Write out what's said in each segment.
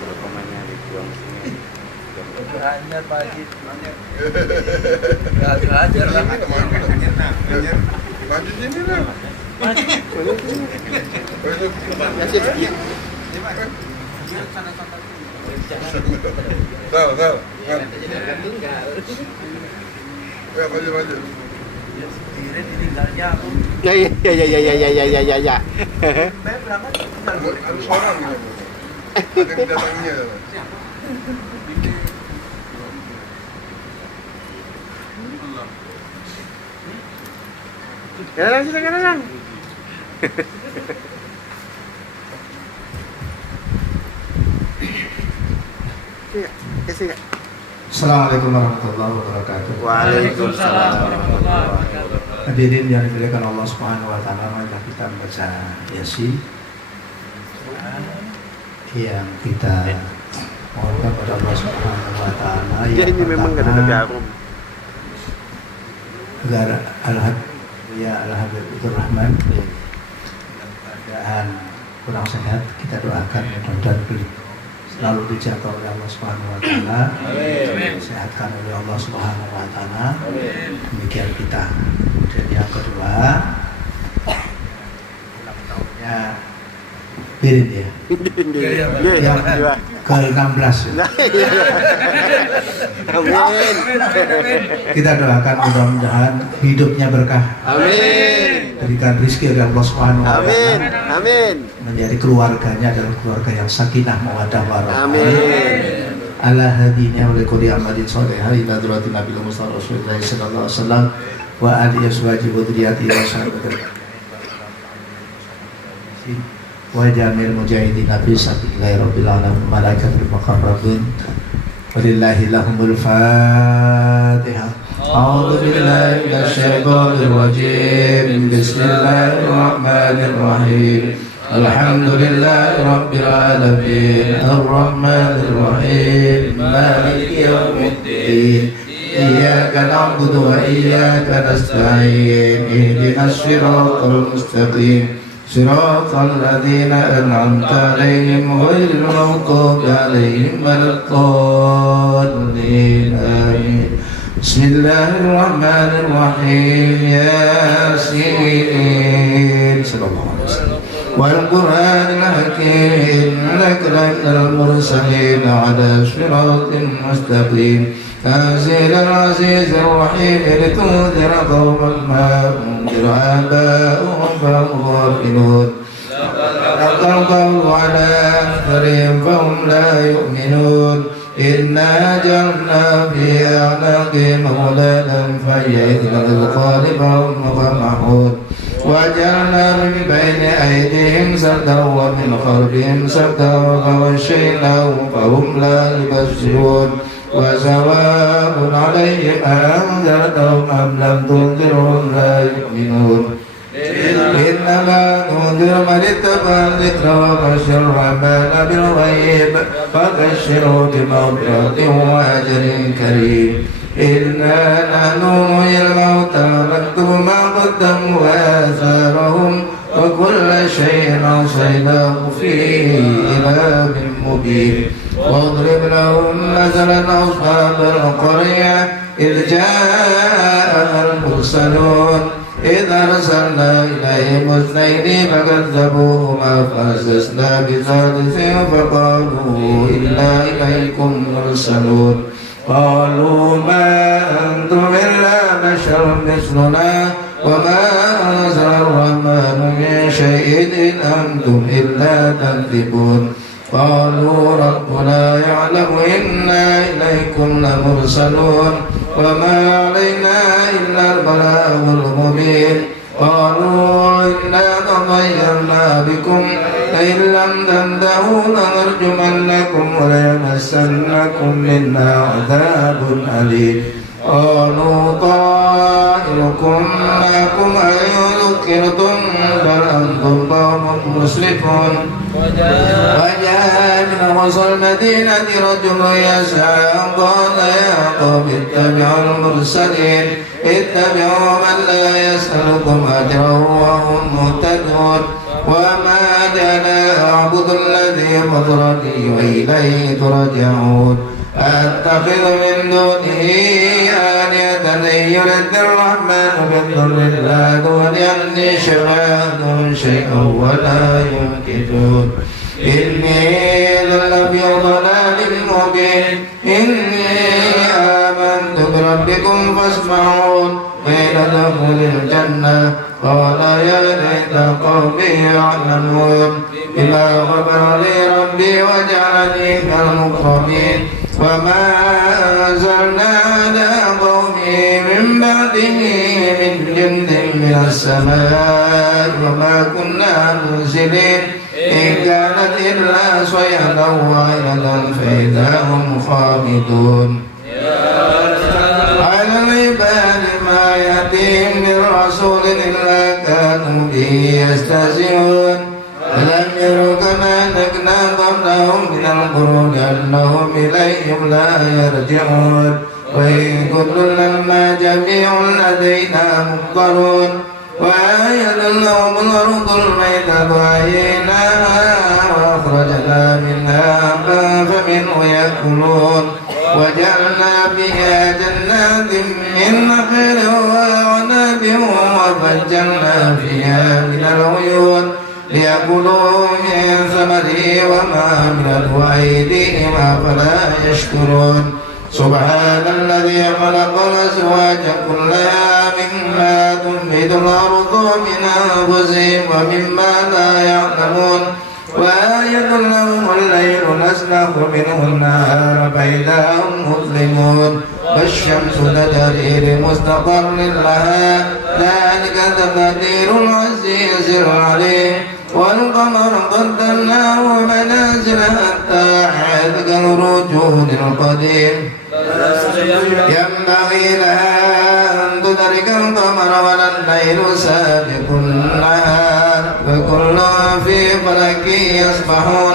Pemainnya dibuang sini. Hanyar Pak Haji. Hajar lah. Maju sini lah. Sal. Ya, maju. Ini tinggalnya aku. Ya. Saya berangkat tinggal Harus orang gitu. Ada yang didatanginya. Kadang. Iya. Assalamualaikum warahmatullahi wabarakatuh. Waalaikumsalam warahmatullahi wabarakatuh. Hadirin yang dimuliakan Allah Subhanahu wa taala, marilah kita membaca Yasin yang kita mohonkan kepada Allah Subhanahu wa taala yang Ini memang gak ada garum. agar Al-Habibur Rahman keadaan kurang sehat, kita doakan mudah-mudahan selalu dijaga oleh Allah Subhanahu wa taala, disehatkan oleh Allah Subhanahu wa taala. Demikian kita. Dan yang kedua, ulang tahunnya Birin ya. Yang ke-16 ya. Amin. Kita doakan mudah-mudahan hidupnya berkah. Amin. Berikan rezeki oleh Allah Subhanahu wa Amin. taala. Amin. Menjadi keluarganya adalah keluarga yang sakinah mawaddah warahmah. Amin. Ala hadinya oleh kodi amadin solehah ila duratin Nabi Mustafa Rasulullah sallallahu alaihi wasallam wa alihi aswaji wa dzurriyyati wa sahabatil wa jamil mujahidin nabi sabilillahi rabbil alamin malaikatul muqarrabin walillahi lahumul fatihah. A'udzu billahi minasyaitonir rajim. Bismillahirrahmanirrahim. Alhamdulillahi rabbil alamin. Arrahmanir rahim. Maliki yaumiddin. Iyyaka na'budu wa iyyaka nasta'in. Ihdinas siratal mustaqim. Siratal ladzina an'amta 'alaihim ghairil maghdubi 'alaihim waladdallin. Amin. Bismillahirrahmanirrahim. Yasin. Sallallahu alaihi wasallam. Wal Qur'anil hakim. Innaka laminal mursalin 'ala siratin mustaqim. تنزيل العزيز الرحيم لتنذر قوما ما أنذر آباؤهم فهم غافلون حق القول على أكثرهم فهم لا يؤمنون إنا جعلنا في أعناقهم أغلالا فهي إلى الأذقان فهم مقمحون وجعلنا من بين أيديهم سدا ومن خلفهم سدا وغشيناهم فهم لا يبصرون وسواء عليهم أنذرتهم أم لم تنذرهم لا يؤمنون إنما تنذر من اتبع الذكر وبشر الرحمن بالغيب فبشره بمغفرة وأجر كريم. إنا نحن نحيي الموتى ونكتب ما قدموا وآثارهم وكل شيء أحصيناه في إمام مبين. واضرب لهم مثلا أصحاب القرية إذ جاءها المرسلون إذ أرسلنا إليهم اثنين فكذبوهما فأززنا بثالث فقالوا إنا إليكم مرسلون. قالوا ما أنتم إلا بشر مثلنا وما أنزل الرحمن من شيء إن أنتم إلا تكذبون. قالوا ربنا يعلم إنا إليكم لمرسلون وما علينا إلا البلاغ المبين. قالوا إنا تطيرنا بكم لئن لم تنتهوا لنرجمنكم وليمسنكم منا عذاب أليم. قالوا طائركم معكم أئن ذكرتم بل أنتم قوم مسرفون. وجاء من أقصى المدينة رجل يسعى قال يا قوم اتبعوا المرسلين اتبعوا من لا يسألكم أجرا وهم مهتدون. وما كان أعبد الذي مطرتي وإليه ترجعون أتخذ من دونه آلهة إن يرد الرحمن بضر لا تغن عني شفاعتهم شيئا ولا ينقذون إني لفي ضلال مبين إني آمنت بربكم فاسمعون قيل ادخل الجنة قال يا ليت قومي يعلمون بما غفر لي ربي وجعلني من المكرمين وما أنزلنا على قومه من بعده من جند من السماء وما كنا منزلين إن كانت إلا صيحة واحدة فإذا هم خامدون على العباد ما يأتيهم من رسول إلا كانوا به يستهزئون ألم يروا كما أهلكنا قبلهم من القرون أنهم إليهم لا يرجعون وإن كل لما جميع لدينا محضرون وآية لهم الأرض الميتة وأحييناها وأخرجنا منها حبا فمنه يأكلون وجعلنا فيها جنات من نخيل وأعناب وفجرنا فيها من العيون ليأكلوا من ثمره وما عملته أيديهم أفلا يشكرون سبحان الذي خلق الأزواج كلها مما تنبت الأرض ومن أنفسهم ومما لا يعلمون وآية لهم الليل نسلخ منه النهار فإذا هم مظلمون والشمس تجري لمستقر لها ذلك تقدير العزيز العليم والقمر قدرناه منازل حتى عاد كالرجول القديم ينبغي لها أن تدرك القمر ولا الليل سابق النهار فكل في فلك يسبحون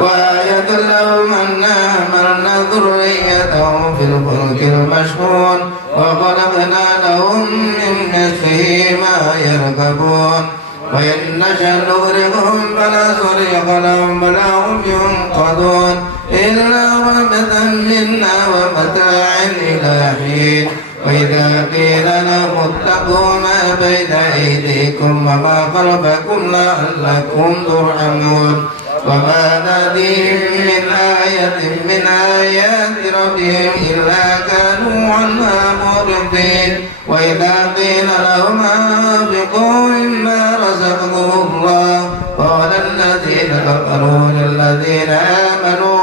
وآية لهم أنا حملنا ذريتهم في الفلك المشحون وخلقنا لهم من مثله ما يركبون وإن نشأ نغرقهم فلا صريخ لهم ولا هم ينقذون إلا رحمة منا ومتاعا إلى حين وإذا قيل لهم اتقوا ما بين أيديكم وما خلفكم لعلكم ترحمون وما ناديهم من آية من آيات ربهم إلا كانوا عنها معرضين وإذا قيل لهم أنفقوا مما رزقكم الله قال الذين كفروا للذين آمنوا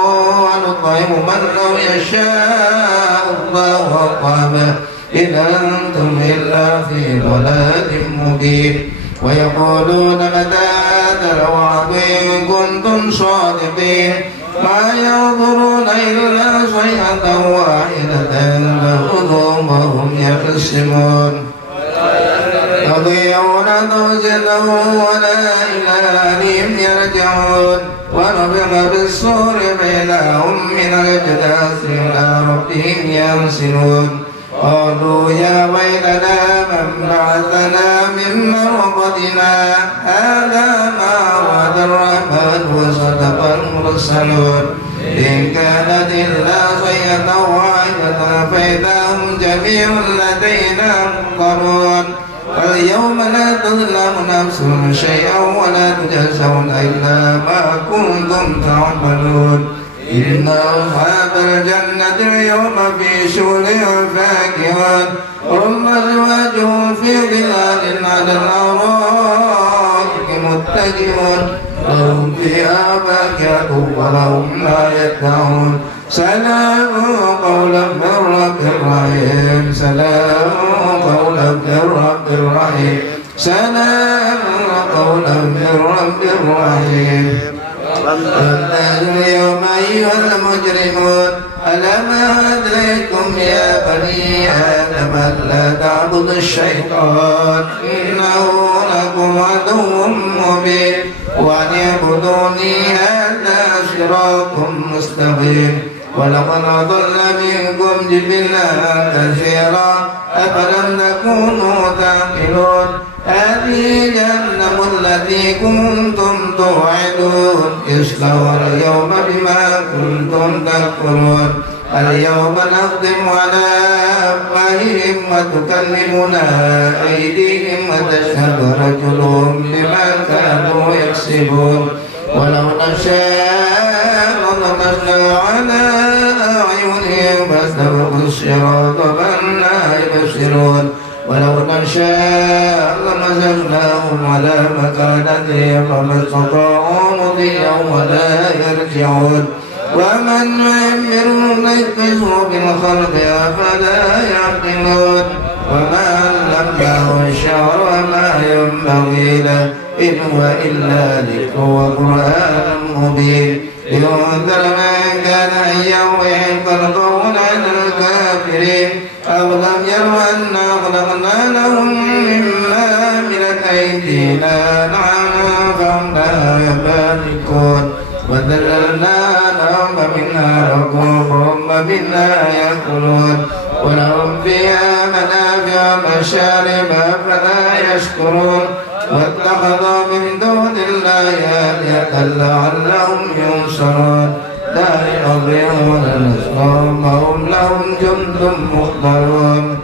ونطعم من لو يشاء الله أطعمه إن أنتم إلا في ضلال مبين ويقولون متى هذا الوعد إن كنتم صادقين ما ينظرون إلا صيحة واحدة فخذوهم وهم يخصمون يضيعون توزنهم ولا إلى أهلهم يرجعون ونفخ في الصور بينهم من الأجداث إلى ربهم ينسلون قالوا يا ويلنا من بعثنا من مرقدنا هذا ما وعد الرحمن وصدق المرسلون إن كانت إلا صيحة واحدة فإذا هم جميع لدينا محضرون واليوم لا تظلم نفس شيئا ولا تجزون إلا ما كنتم تعملون إن أصحاب الجنة اليوم في شغل فاكهون هم أزواجهم في ظلال على الأرائك متكئون لهم فيها فاكهة ولهم لا يدعون سلام قولا من رب رحيم سلام قولا من رب رحيم سلام قولا من رب رحيم اليوم أيها المجرمون ألم أدركم يا بني آدم ألا تعبدوا الشيطان إنه لكم عدو مبين وأن اعبدوني هذا صراط مستقيم ولقد أضل منكم جبلا كثيرا أفلم تكونوا تعقلون هذه جهنم التي كنتم توعدون اصلوا اليوم بما كنتم تكفرون اليوم نختم على أفواههم وتكلمنا أيديهم وتشهد أرجلهم بما كانوا يكسبون ولو نشاء لطمسنا على أعينهم فاستبقوا الصراط فأنى يبصرون ولو نشاء لمسخناهم على مكانتهم فما استطاعوا مضيا ولا يرجعون ومن يعمره نكسه بالخلق أفلا يعقلون وما علمناه الشعر وما ينبغي له إن هو إلا ذكر وقرآن مبين لينذر من كان حيا ويحق القول على الكافرين أولم يروا أنا خلقنا لهم مما عملت أيدينا أنعاما فهم لها يملكون وذللنا لهم ومنها ركوبهم ومنها يأكلون ولهم فيها منافع ومشارب فلا يشكرون واتخذوا من دون الله آلهة لعلهم ينصرون لا يضيعون نصرهم وهم لهم جند مخضرون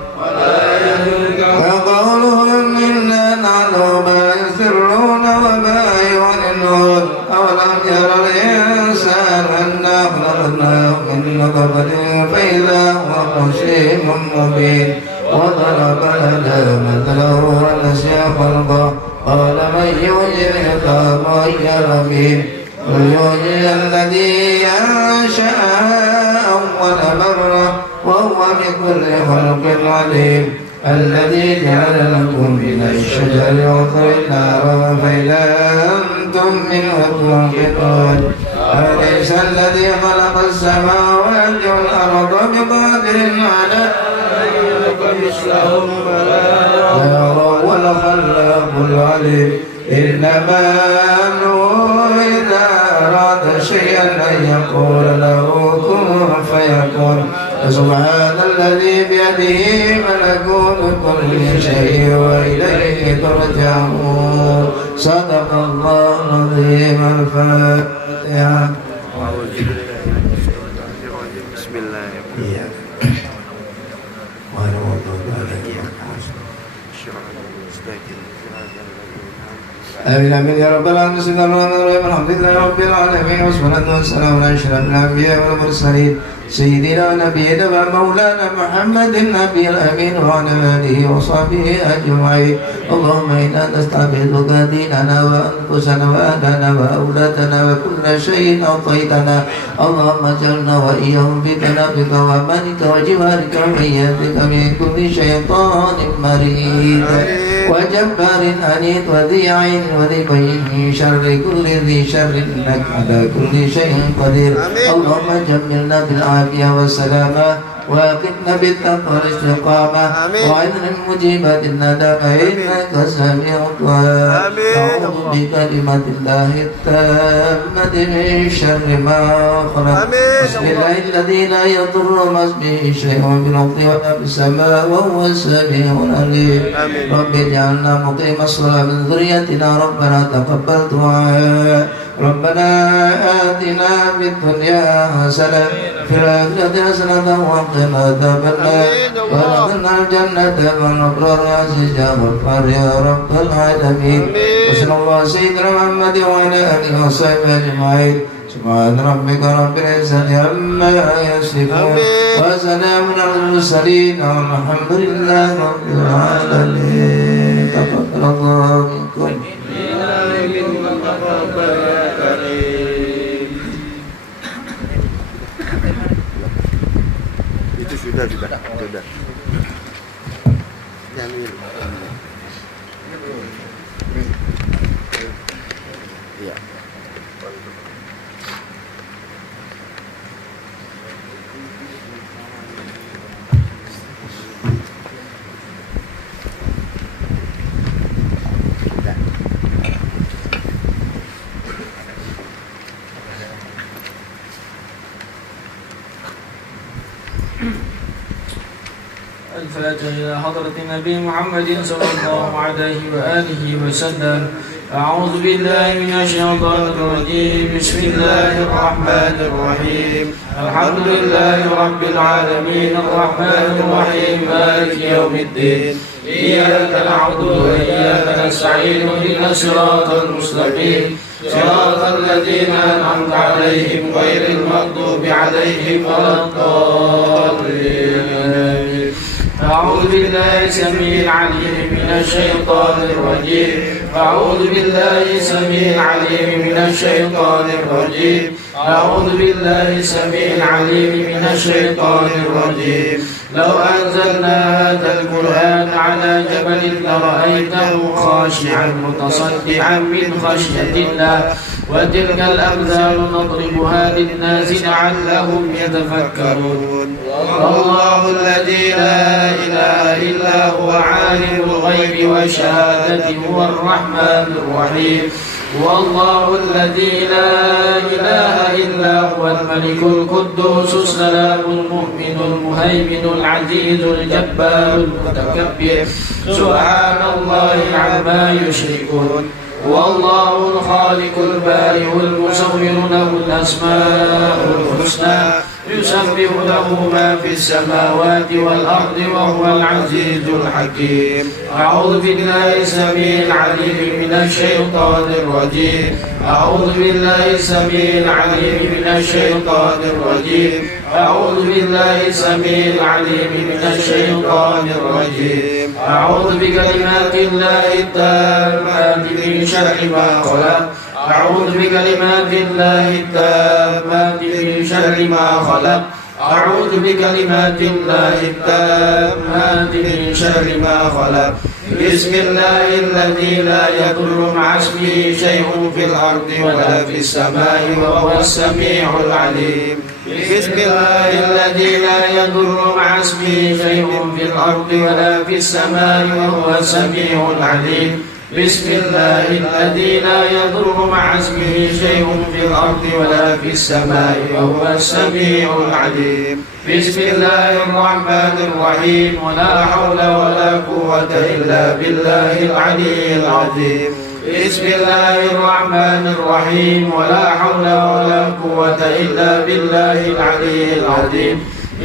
فقولهم إنا نعلم ما يسرون وما يعلنون أولم ير الإنسان أنا خلقناه من نطفة فإذا هو خصيم مبين وضرب لنا مثلا ونسي خلقه قال من يحيي العظام وهي رميم قل يحيي الذي أنشأها أول مرة وهو بكل خلق عليم الذي جعل لكم من الشجر الأخضر نارا فإذا أنتم منه توقدون أليس الذي خلق السماوات والأرض بقادر على مثلهم وهو الخلاق العليم إنما أمره إذا أراد شيئا أن يقول له كن فيكون فسبحان الذي بيده ملكوت كل شيء وإليه ترجعون صدق الله العظيم الفاتحة بسم الله Iya. Warahmatullahi آمين آمين يا رب العالمين سيدنا الرحمن الحمد لله رب العالمين والصلاة والسلام على أشرف الأنبياء والمرسلين سيدنا ونبينا ومولانا محمد النبي الأمين وعلى آله وصحبه أجمعين اللهم إنا نستعبدك ديننا وأنفسنا وأهلنا وأولادنا وكل شيء أعطيتنا اللهم اجعلنا وإياهم في جنابك وأمانك وجوارك وحياتك من كل شيطان مريد وجبار عنيد وذي عين وذي بين شر كل ذي شر إنك على كل شيء قدير اللهم جملنا بالعافية والسلامة وأقمنا بالتقوى والاستقامة وعذنا مجيبات الندامة إنك سميع الدعاء أعوذ بكلمات الله التامة من شر ما خلق بسم الله الذي لا يضر مع اسمه شيء في الأرض ولا في السماء وهو السميع العليم رب اجعلنا مقيم الصلاة من ذريتنا ربنا تقبل دعاء ربنا آتنا في الدنيا حسنة في الآخرة حسنة وقنا عذاب النار وادخلنا الجنة مع الأبرار العزيز يا غفار يا رب العالمين وصلى الله على سيدنا محمد وعلى آله وصحبه أجمعين سبحان ربك رب العزة عما يصفون وسلام على المرسلين والحمد لله رب العالمين تقبل الله منكم Itu sudah. Jamil. Iya. الفاتحة إلى حضرة النبي محمد صلى الله عليه وآله وسلم أعوذ بالله من الشيطان الرجيم. بسم الله الرحمن الرحيم. الحمد لله رب العالمين الرحمن الرحيم مالك يوم الدين. إياك نعبد وإياك نستعين اهدنا الصراط المستقيم صراط الذين أنعمت عليهم غير المغضوب عليهم ولا الضالين. أعوذ بالله السميع العليم من الشيطان الرجيم. أعوذ بالله السميع العليم من الشيطان الرجيم. أعوذ بالله السميع العليم من الشيطان الرجيم. لو أنزلنا هذا القرآن على جبل لرأيته خاشعا متصدعا من خشية الله وتلك الأمثال نضربها للناس لعلهم يتفكرون. والله الذي لا إله إلا هو عالم الغيب والشهادة هو الرحمن الرحيم. والله الذي لا إله إلا هو الملك القدوس السلام المؤمن المهيمن العزيز الجبار المتكبر سبحان الله عما يشركون. والله الخالق البارئ المصور له الأسماء الحسنى يسبح له ما في السماوات والأرض وهو العزيز الحكيم. أعوذ بالله السميع العليم من الشيطان الرجيم. أعوذ بالله السميع العليم من الشيطان الرجيم. أعوذ بالله السميع العليم من الشيطان الرجيم. أعوذ بكلمات الله التامات من شر ما خلق. أعوذ بكلمات الله التامات من شر ما خلق. أعوذ بكلمات الله التامات من شر ما خلق. بسم الله الذي لا يضر مع اسمه شيء في الأرض ولا في السماء وهو السميع العليم. بسم الله الذي لا يضر مع اسمه شيء في الأرض ولا في السماء وهو السميع العليم. بسم الله الذي لا يضر مع اسمه شيء في الأرض ولا في السماء وهو السميع العليم. بسم الله الرحمن الرحيم. ولا حول ولا قوة إلا بالله العلي العظيم. بسم الله الرحمن الرحيم. ولا حول ولا قوة إلا بالله العلي العظيم.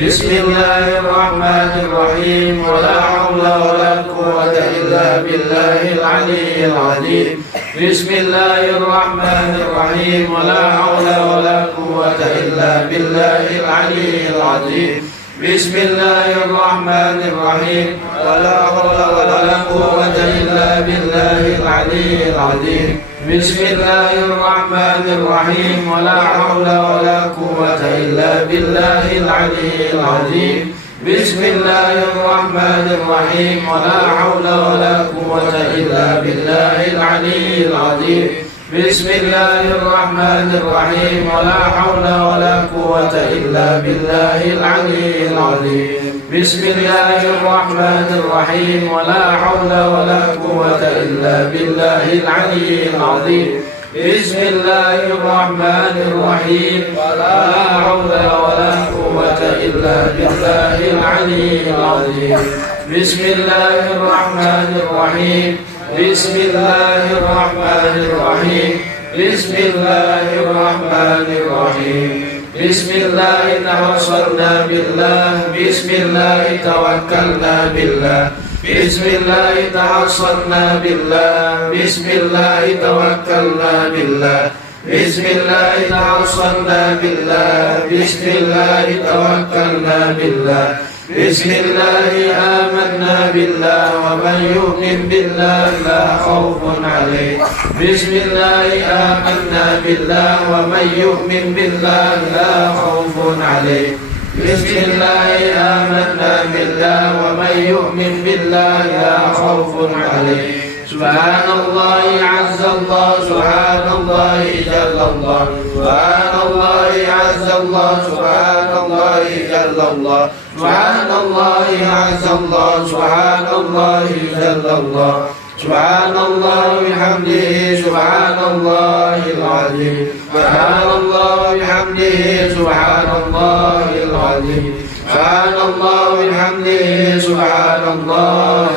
بسم الله الرحمن الرحيم. ولا حول ولا قوة إلا بالله العلي العظيم. بسم الله الرحمن الرحيم. ولا حول ولا قوة إلا بالله العلي العظيم. بسم الله الرحمن الرحيم. ولا حول ولا قوة إلا بالله العلي العظيم. بسم الله الرحمن الرحيم. ولا حول ولا قوة إلا بالله العلي العظيم. بسم الله الرحمن الرحيم. ولا حول ولا قوة إلا بالله العلي العظيم. بسم الله الرحمن الرحيم. ولا حول ولا قوة إلا بالله العلي العظيم. بسم الله الرحمن الرحيم. ولا حول ولا قوة إلا بالله العلي العظيم. بسم الله الرحمن الرحيم. ولا حول ولا قوة إلا بالله العلي العظيم. بسم الله الرحمن الرحيم. بسم الله الرحمن الرحيم. بسم الله الرحمن الرحيم. بسم الله توصلنا بالله. بسم الله توكلنا بالله. بسم الله توصلنا بالله. بسم الله توكلنا بالله. بسم الله توصلنا بالله. بسم الله توكلنا بالله. بسم الله آمنا بالله. ومن يؤمن بالله لا خوف عليه. بسم الله آمنا بالله. ومن يؤمن بالله لا خوف عليه. بسم الله آمنا بالله. ومن يؤمن بالله لا خوف عليه. سبحان الله عز الله. سبحان الله جل الله. سبحان الله عز الله. سبحان الله جل الله. سبحان الله عز الله. سبحان الله جل الله. سبحان الله بحمده. سبحان الله العظيم. سبحان الله بحمده. سبحان الله العظيم. سبحان الله بحمده. سبحان الله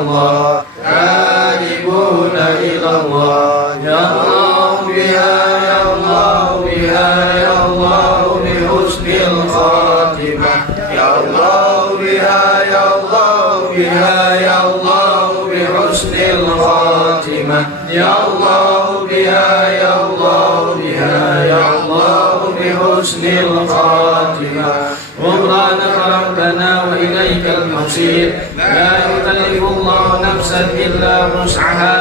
الله تائبون إلى الله يا الله بها يا الله بها يا الله بحسن الخاتمة يا الله بها يا الله بها يا الله بحسن الخاتمة يا الله بها يا الله بها يا الله بحسن الخاتمة غفرانك ربنا وإليك المصير لا يكلف الله نفسا إلا وسعها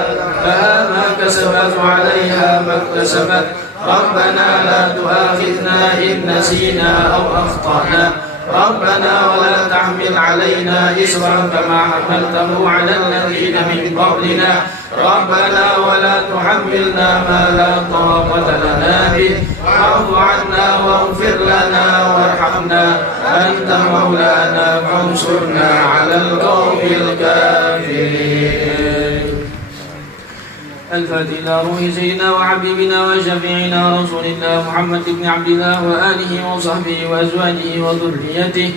لها ما كسبت وعليها ما اكتسبت ربنا لا تؤاخذنا إن نسينا أو أخطأنا ربنا ولا تحمل علينا إصرا كما حملته على الذين من قبلنا ربنا ولا تحملنا ما لا طاقة لنا به واعف عنا واغفر لنا وارحمنا أنت مولانا فانصرنا على القوم الكافرين. الفاتحة إلى روح سيدنا وحبيبنا وشفيعنا رسول الله محمد بن عبد الله وآله وصحبه وأزواجه وذريته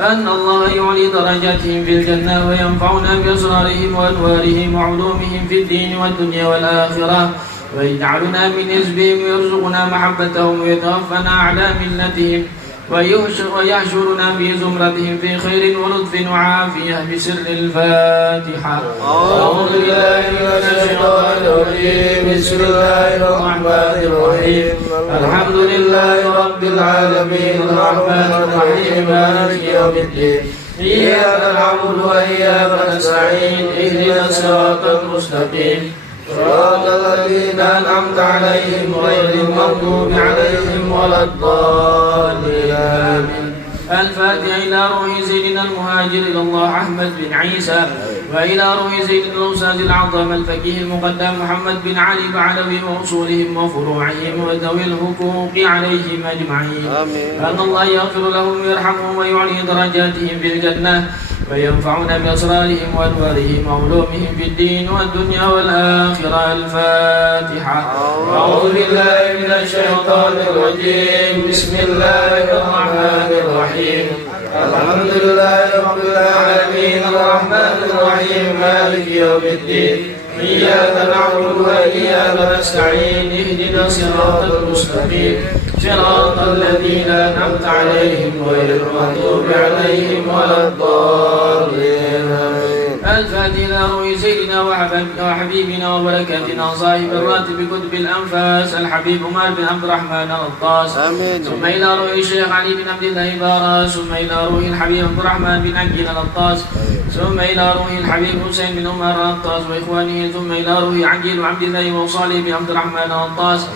أن الله يعلي درجاتهم في الجنة وينفعنا بأسرارهم وأنوارهم وعلومهم في الدين والدنيا والآخرة ويجعلنا من حزبهم ويرزقنا محبتهم ويتوفنا على ملتهم ويحشرنا في زمرتهم في خير ولطف وعافية بسر الفاتحة. أعوذ بالله من الشيطان الرجيم بسم الله الرحمن الرحيم الحمد لله رب العالمين الرحمن الرحيم مالك يوم الدين إياك نعبد وإياك نستعين اهدنا الصراط المستقيم صراط الذين أنعمت عليهم غير المغضوب عليهم ولا الضالين آمين. الفاتحة إلى روح سيدنا المهاجر إلى الله أحمد بن عيسى وإلى روح سيدنا الأستاذ العظام الفقيه المقدم محمد بن علي بعلوي وأصولهم وفروعهم وذوي الحقوق عليهم أجمعين أن الله يغفر لهم ويرحمهم ويعلي درجاتهم في الجنة وينفعنا بأسرارهم وأنوارهم وعلومهم في الدين والدنيا والآخرة. الفاتحة. أعوذ بالله من الشيطان الرجيم بسم الله الرحمن الرحيم الحمد لله رب العالمين الرحمن الرحيم مالك يوم الدين إياك نعبد وإياك نستعين اهدنا الصراط المستقيم صراط الذين أنعمت عليهم غير المغضوب عليهم ولا الضالين. الفاتحة إلى روح سيدنا وحبيبنا وبركاتنا صاحب الراتب كتب الأنفاس الحبيب عمر بن عبد الرحمن الطاس ثم إلى روح الشيخ علي بن عبد الله بارا ثم إلى روح الحبيب عبد الرحمن بن عقيل الطاس ثم إلى روح الحبيب حسين بن عمر الطاس وإخوانه ثم إلى روح عقيل وعبد الله وصالح بن عبد الرحمن الطاس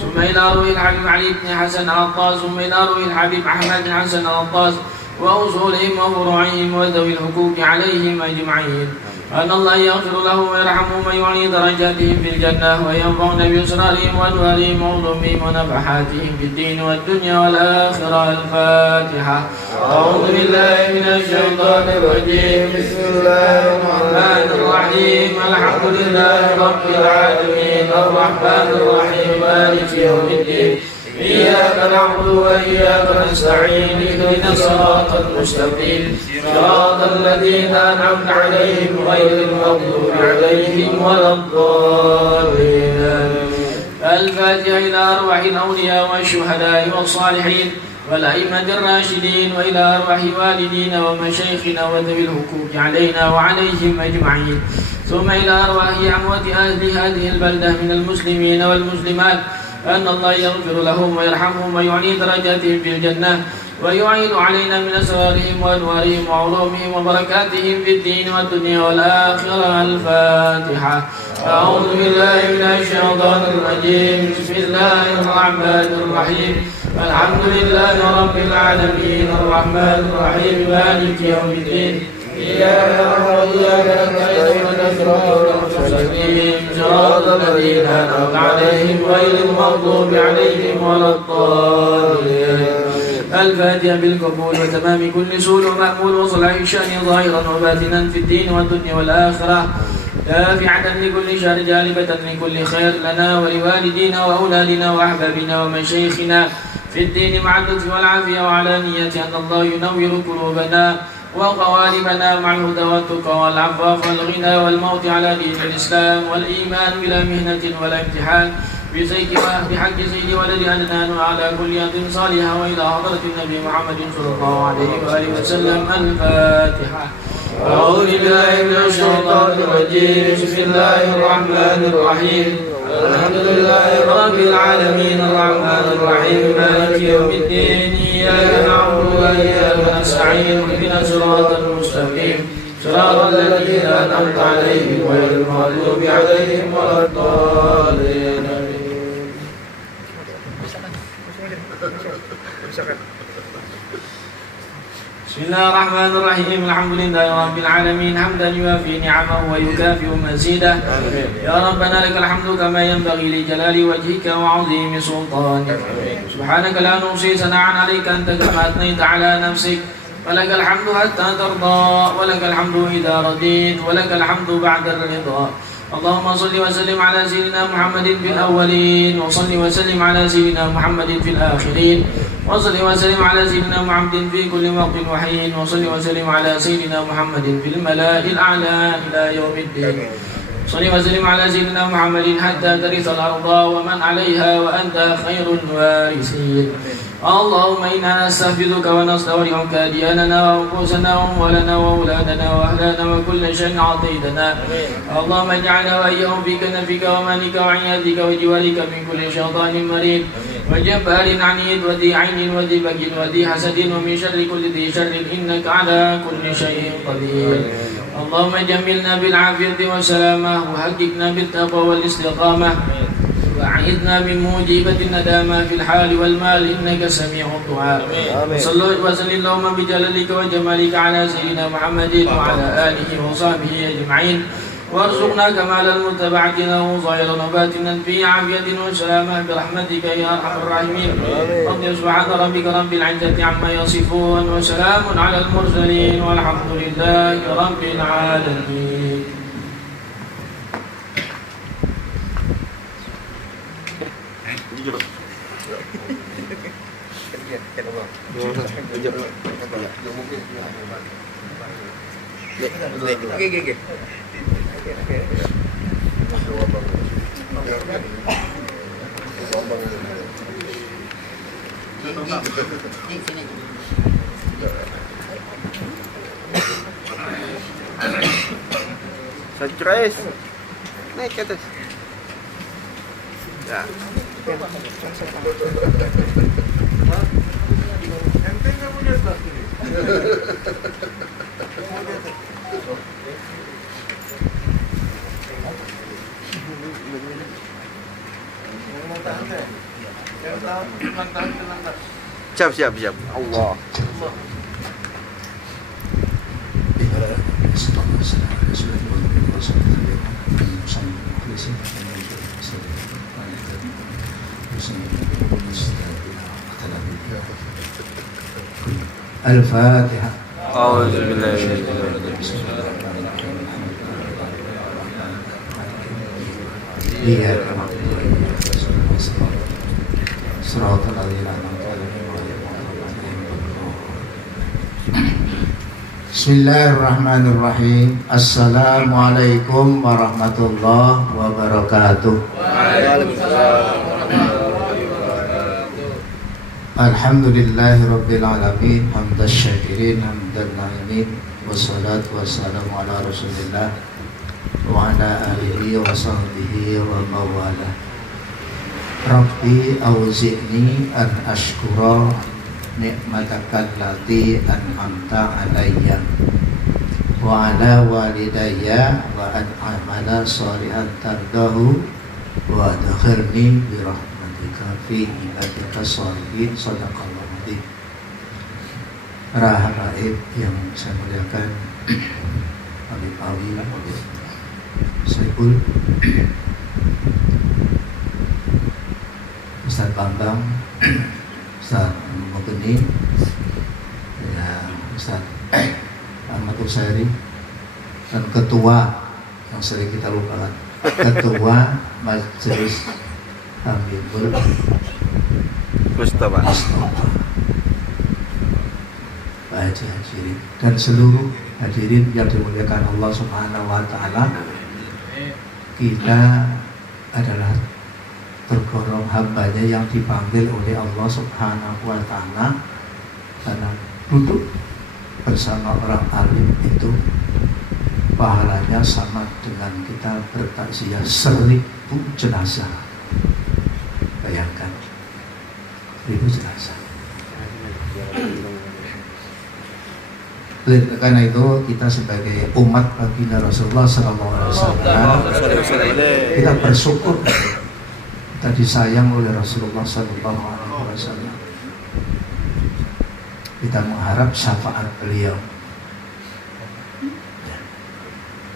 ثم إلى روح الحبيب علي بن حسن الطاس ثم إلى روح الحبيب أحمد بن حسن الطاس وأصولهم وفروعهم وذوي الحقوق عليهم أجمعين أن الله يغفر لهم ويرحمهم ويعلي درجاتهم في الجنة وينفعنا بأسرارهم وأنوارهم وعلومهم ونفحاتهم في الدين والدنيا والآخرة. الفاتحة. أعوذ بالله من الشيطان الرجيم بسم الله الرحمن الرحيم الحمد لله رب العالمين الرحمن الرحيم مالك يوم الدين إياك نعبد وإياك نستعين اهدنا الصراط المستقيم صراط الذين أنعمت عليهم غير المغضوب عليهم ولا الضالين. الفاتحة إلى أرواح الأولياء والشهداء والصالحين والأئمة الراشدين وإلى أرواح والدينا ومشايخنا وذوي الحقوق علينا وعليهم أجمعين ثم إلى أرواح أموات أهل هذه البلدة من المسلمين والمسلمات أن الله يغفر لهم ويرحمهم ويعلي درجاتهم في الجنة ويعين علينا من أسرارهم وأنوارهم وعلومهم وبركاتهم في الدين والدنيا والآخرة. الفاتحة. أعوذ بالله من الشيطان الرجيم بسم الله الرحمن الرحيم الحمد لله رب العالمين الرحمن الرحيم مالك يوم الدين إياك نعبد وإياك نستعين صراط المستقيم صراط الذين أنعمت عليهم غير المغضوب عليهم ولا الضالين. الفاتحة بالقبول وتمام كل سول ومأمول وصلاح الشأن ظاهرا وباطنا في الدين والدنيا والآخرة دافعة لكل شر جالبة لكل خير لنا ولوالدينا وأولادنا وأحبابنا ومشايخنا في الدين مع اللطف والعافية وعلى نية أن الله ينور قلوبنا وقوالبنا مع الهدى والتقى والعفاف والغنى والموت على دين الإسلام والإيمان بلا مهنة ولا امتحان بحق سيد ولد أدنان وعلى كل يد صالحة وإلى حضرة النبي محمد صلى الله عليه وآله وسلم. الفاتحة. أعوذ بالله من الشيطان الرجيم. بسم الله الرحمن الرحيم. الحمد لله رب العالمين الرحمن الرحيم مالك يوم الدين. إياك نعبد وإياك نستعين اهدنا الصراط المستقيم صراط الذين أنعمت عليهم غير المغضوب عليهم ولا الضالين. بسم الله الرحمن الرحيم. الحمد لله رب العالمين حمدا يوافي نعمه ويكافئ مزيده. يا ربنا لك الحمد كما ينبغي لجلال وجهك وعظيم سلطانك. سبحانك لا نحصي ثناء عليك أنت كما أثنيت على نفسك. ولك الحمد حتى ترضى ولك الحمد إذا رضيت ولك الحمد بعد الرضا. اللهم صل وسلم على سيدنا محمد في الأولين وصل وسلم على سيدنا محمد في الآخرين وصل وسلم على سيدنا محمد في كل وقت وحين وصل وسلم على سيدنا محمد في الملأ الأعلى إلى يوم الدين. صل وسلم على سيدنا محمد حتى ترث الأرض ومن عليها وأنت خير الوارثين. اللهم إنا نستحفظك ونستودعك دياننا وأنفسنا وأموالنا وأولادنا وأهلنا وكل شيء عطيتنا. اللهم اجعلنا وإياهم في كنفك ومالك وعنايتك وجوارك من كل شيطان مريد وجبار عنيد وذي عين وذي بغي وذي حسد ومن شر كل ذي شر إنك على كل شيء قدير. اللهم جملنا بالعافية والسلامة وحققنا بالتقوى والاستقامة وأعذنا من موجبة الندامة في الحال والمال إنك سميع الدعاء. وصل اللهم بجلالك وجمالك على سيدنا محمد وعلى آله وصحبه أجمعين وارزقنا كمال المتبعة له ظاهرا وباطنا في عافية وسلامة برحمتك يا أرحم الراحمين. رب سبحان ربك رب العزة عما يصفون وسلام على المرسلين والحمد لله رب العالمين. Stres. Naik ke atas. Ya. Ente nggak punya tas ini? Siap. Allah. Al-Fatihah. Auzubillahi Iya, Suratul Bismillahirrahmanirrahim. Assalamualaikum warahmatullahi wabarakatuh. Alhamdulillahi rabbil alamin hamdan syakirin hamdan na'imin wassalatu wassalamu ala rasulillah wa ala alihi wa sahbihi wa mawala. Rabbi auzi'ni an ashkura ni'mataka allati an'amta alayya wa ala walidayya wa an amala salihan tardahu wa adkhirni bi rahmatika fi ibadika sholihin. Shadaqallahu adzim. Para habaib yang saya muliakan, Habib Awi, Habib Saiful, Ustaz Bambang, Ustaz Mugeni, ya, Ustaz Ahmad Usairi, dan ketua yang sering kita lupakan, ketua Majelis Habibul Mustafa. haji hadirin dan seluruh hadirin yang dimuliakan Allah Subhanahu wa taala. Kita adalah tergolong hambanya yang dipanggil oleh Allah Subhanahu wa taala karena duduk bersama orang alim itu pahalanya sama dengan kita bertakziah 1000 jenazah. Bayangkan 1000 jenazah. Karena itu kita sebagai umat baginda Rasulullah SAW kita bersyukur kita disayang oleh Rasulullah SAW. Kita mengharap syafaat beliau.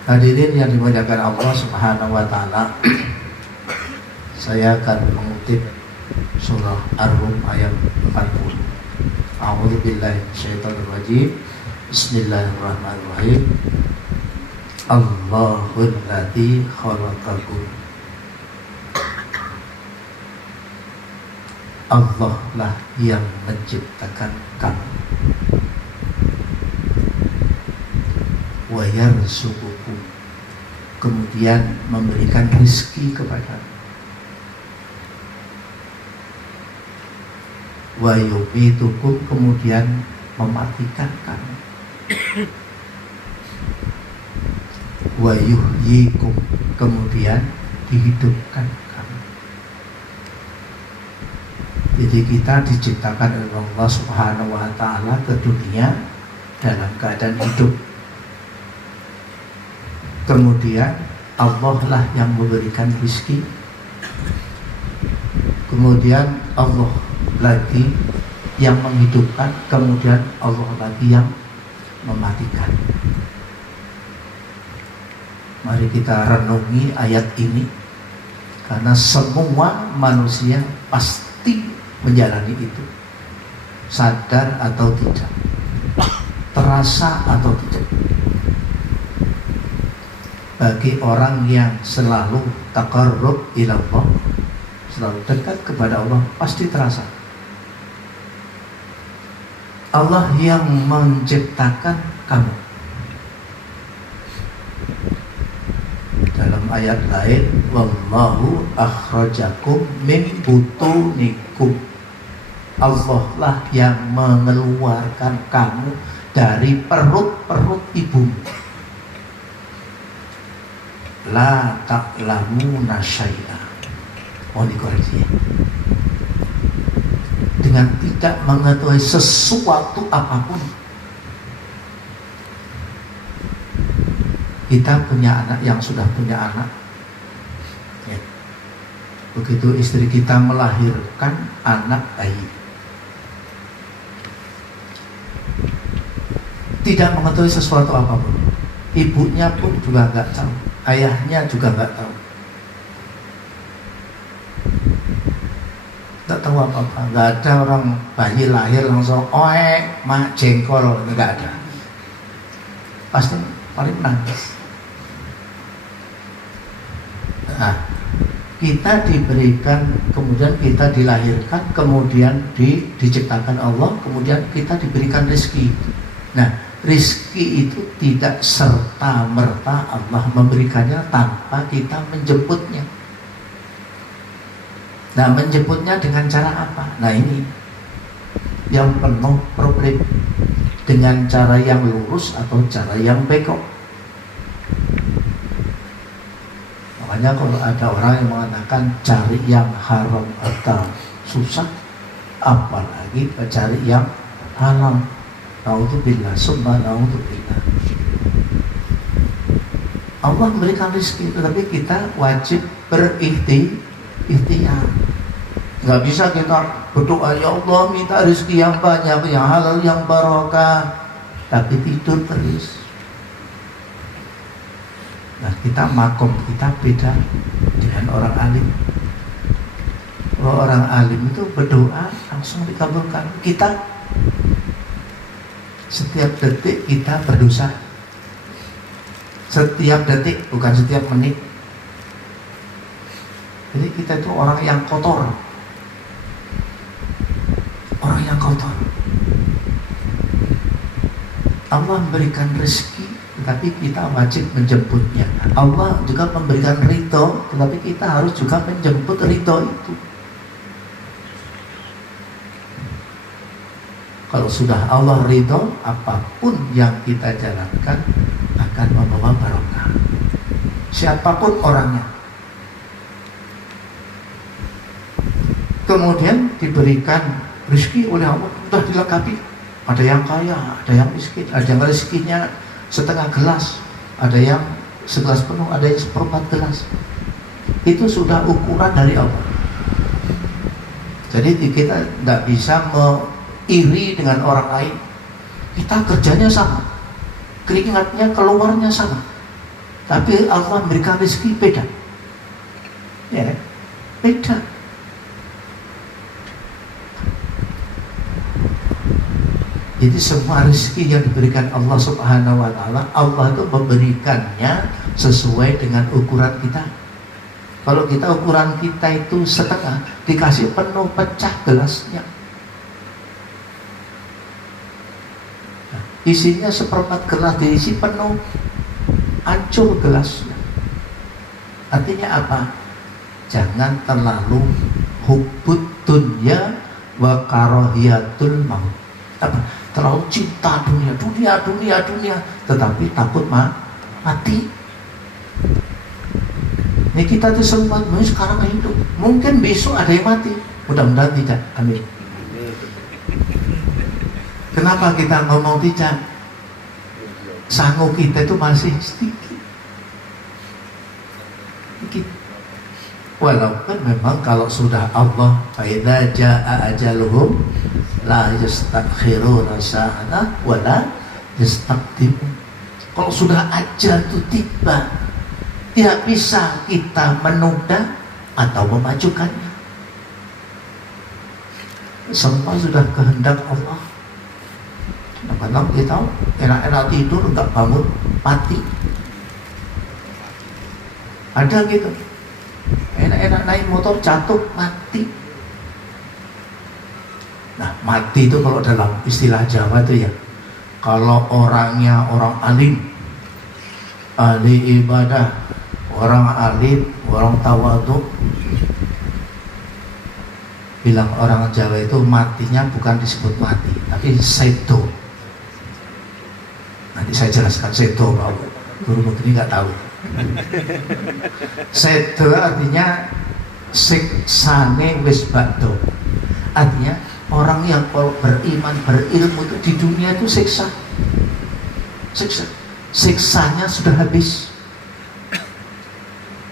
Hadirin yang dimuliakan Allah Subhanahu wa taala, saya akan mengutip surah Ar-Rum ayat 40. A'udzu billahi minasyaitonir rajim. Bismillahirrahmanirrahim. Allahul ladzi khalaqakum. Allah lah yang menciptakan kamu. Wa yarzuqukum, kemudian memberikan rezeki kepadamu. Wa yumitukum, kemudian mematikan kamu. Wa yuhyikum, kemudian dihidupkan kamu. Jadi kita diciptakan oleh Allah Subhanahu wa taala ke dunia dalam keadaan hidup. Kemudian Allah lah yang memberikan rezeki. Kemudian Allah lagi yang menghidupkan, kemudian Allah lagi yang mematikan. Mari kita renungi ayat ini, karena semua manusia pasti menjalani itu, sadar atau tidak, terasa atau tidak. Bagi orang yang selalu taqarrub ila Allah, selalu dekat kepada Allah, pasti terasa. Allah yang menciptakan kamu. Dalam ayat lain, wallahu akhrajakum min butunikum. Allah lah yang mengeluarkan kamu dari perut-perut ibumu. La ta'lamuna syai'a. Oh, dikoreksi. Dengan tidak mengetahui sesuatu apapun. Kita punya anak yang sudah punya anak ya. Begitu istri kita melahirkan anak bayi, tidak mengetahui sesuatu apapun. Ibunya pun juga nggak tahu, ayahnya juga nggak tahu. Nggak tahu apa-apa. Nggak ada orang bayi lahir langsung mak jengkol, nggak ada. Pasti paling nangis. Nah, kita diberikan, kemudian kita dilahirkan, kemudian diciptakan Allah, kemudian kita diberikan rezeki. Nah, rezeki itu tidak serta-merta Allah memberikannya tanpa kita menjemputnya. Nah, menjemputnya dengan cara apa? Nah, ini yang penuh problem. Dengan cara yang lurus atau cara yang bengkok. Makanya kalau ada orang yang mengatakan cari yang haram atau susah, apalagi cari yang halal. Naudzubillah, summa naudzubillah. Allah memberikan rezeki, tetapi kita wajib berikhtiar. Nggak bisa kita berdoa, ya Allah minta rezeki yang banyak, yang halal, yang barokah, tapi tidur terus. Nah, kita makom kita beda dengan orang alim. Kalau orang alim itu berdoa langsung dikabulkan. Kita setiap detik kita berdosa. Setiap detik, bukan setiap menit. Jadi kita itu orang yang kotor. Orang yang kotor. Allah memberikan rezeki, tetapi kita wajib menjemputnya. Allah juga memberikan ridho, tetapi kita harus juga menjemput ridho itu. Kalau sudah Allah ridho, apapun yang kita jalankan akan membawa barokah. Siapapun orangnya. Kemudian diberikan rezeki oleh Allah, sudah dilengkapi. Ada yang kaya, ada yang miskin, ada yang rezekinya setengah gelas, ada yang segelas penuh, ada yang seperempat gelas. Itu sudah ukuran dari Allah. Jadi kita tidak bisa iri dengan orang lain. Kita kerjanya sama, keringatnya keluarnya sama, tapi Allah memberikan rezeki beda, ya, beda. Jadi semua rezeki yang diberikan Allah Subhanahu wa Ta'ala, Allah itu memberikannya sesuai dengan ukuran kita. Kalau kita ukuran kita itu setengah, dikasih penuh, pecah gelasnya. Isinya seperempat gelas, diisi penuh, hancur gelasnya. Artinya apa? Jangan terlalu hubbud dunya wa karahiyatul maut. Apa? Terlalu cinta dunia, tetapi takut mati. Ini kita tuh sempat, sekarang hidup, mungkin besok ada yang mati. Mudah-mudahan tidak, amin. Kenapa kita ngomong tidak? Sanggup kita itu masih sedikit. Walaupun memang kalau sudah Allah faidza jaa ajaluhum la yastakhiruna sa'atan wa la yastaqdimun. Kalau sudah ajal itu tiba, tidak bisa kita menunda atau memajukannya. Semua sudah kehendak Allah. Kadang-kadang kita enak-enak tidur enggak bangun, mati. Ada gitu. Enak-enak naik motor jatuh, mati. Nah, mati itu kalau dalam istilah Jawa itu ya, kalau orangnya orang alim, ahli ibadah, orang alim, orang tawadhu, bilang orang Jawa itu matinya bukan disebut mati, tapi sedo. Nanti saya jelaskan sedo, kalau guru begini nggak tahu. Sedo artinya siksane wis bado. Artinya orang yang kalau beriman, berilmu itu di dunia itu siksa. Siksanya sudah habis.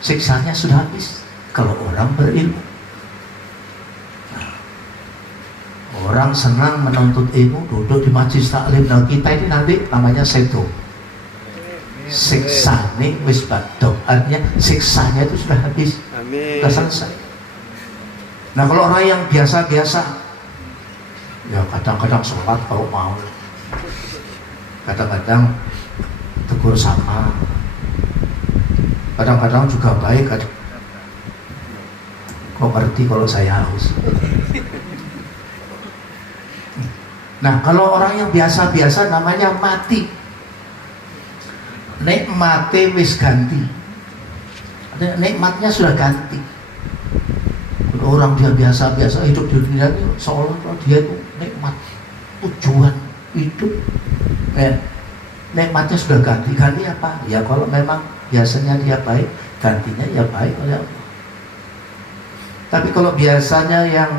Siksanya sudah habis kalau orang berilmu. Orang senang menuntut ilmu, duduk di majelis taklim. Nah, kita ini nanti namanya sedo. Siksane wis bado, artinya siksanya itu sudah habis, sudah selesai. Nah, kalau orang yang biasa-biasa, ya kadang-kadang sholat kalau mau, kadang-kadang tegur sapa, kadang-kadang juga baik. Kok ngerti kalau saya haus? Nah, kalau orang yang biasa-biasa namanya mati. Nikmatnya wis ganti, nikmatnya sudah ganti. Orang dia biasa-biasa hidup di dunia itu seolah-olah dia itu nikmat, tujuan hidup, nikmatnya sudah ganti. Ganti apa? Ya kalau memang biasanya dia baik, gantinya ya baik oleh Allah. Tapi kalau biasanya yang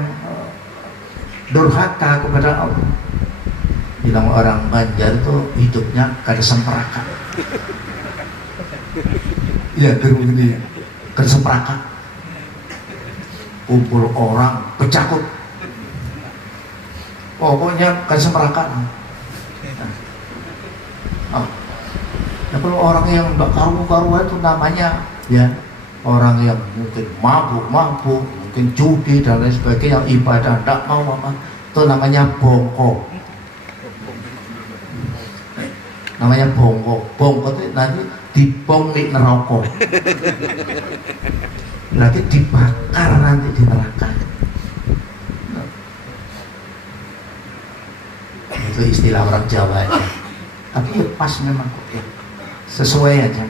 durhaka kepada Allah, bilang orang Banjar itu hidupnya kada sempraka. Ya begini, kada sempraka. Kumpul orang pecakut. Pokoknya kada sempraka. Nah, kalau orang yang enggak karu-karuan itu namanya ya orang yang mungkin mabuk, mungkin judi dan lain sebagainya, yang ibadah enggak mau apa, itu namanya bongko. Namanya bongko. Bongko itu nanti dibong di neraka. Berarti dibakar nanti di neraka. Itu istilah orang Jawa ya. Tapi ya pas memang kok ya. Sesuai aja.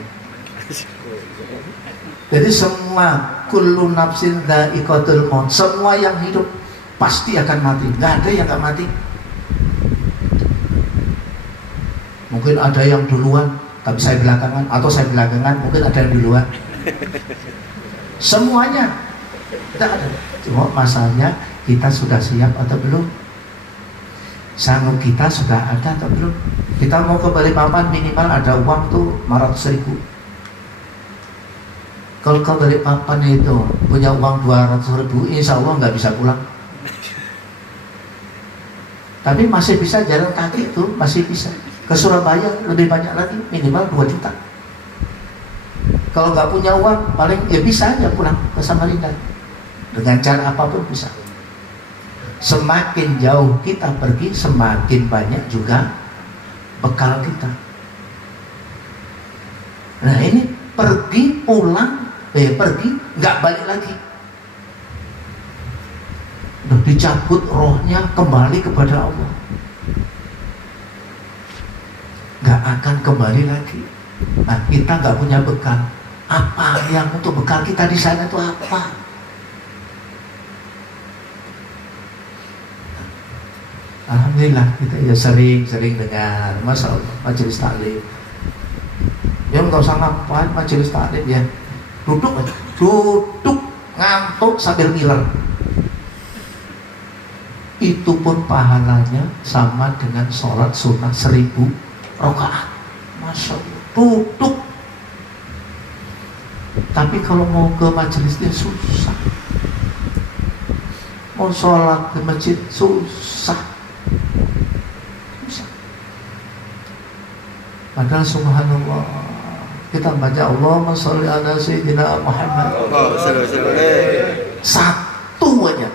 Jadi semua kullu nafsin dha'iqatul maut, semua yang hidup pasti akan mati. Nggak ada yang nggak mati. Mungkin ada yang duluan, tapi saya belakangan, atau saya belakangan, mungkin ada yang duluan. Semuanya tidak ada. Cuma masalahnya kita sudah siap atau belum? Sanggup kita sudah ada atau belum? Kita mau ke Balikpapan minimal ada uang tuh 500.000. Kalau ke Balikpapan itu punya uang 200.000, insya Allah nggak bisa pulang. Tapi masih bisa jalan kaki itu, masih bisa. Ke Surabaya lebih banyak lagi, minimal 2 juta. Kalau nggak punya uang, paling ya bisa aja pulang ke Samarinda. Dengan cara apapun bisa. Semakin jauh kita pergi, semakin banyak juga bekal kita. Nah ini pergi pulang, pergi nggak balik lagi. Udah dicabut rohnya, kembali kepada Allah. Nggak akan kembali lagi. Nah kita nggak punya bekal. Apa yang untuk bekal kita di sana itu apa? Alhamdulillah kita ya sering dengar, Masya Allah, majelis taklim. Ya nggak usah ngapain majelis taklim ya, duduk ngantuk sambil ngiler. Itu pun pahalanya sama dengan sholat sunnah 1000 rakaat. Masya Allah, duduk. Tapi kalau mau ke majelisnya susah, mau sholat di masjid susah. Padahal subhanallah kita baca Allahumma sholli ala sayyidina Muhammad, satu aja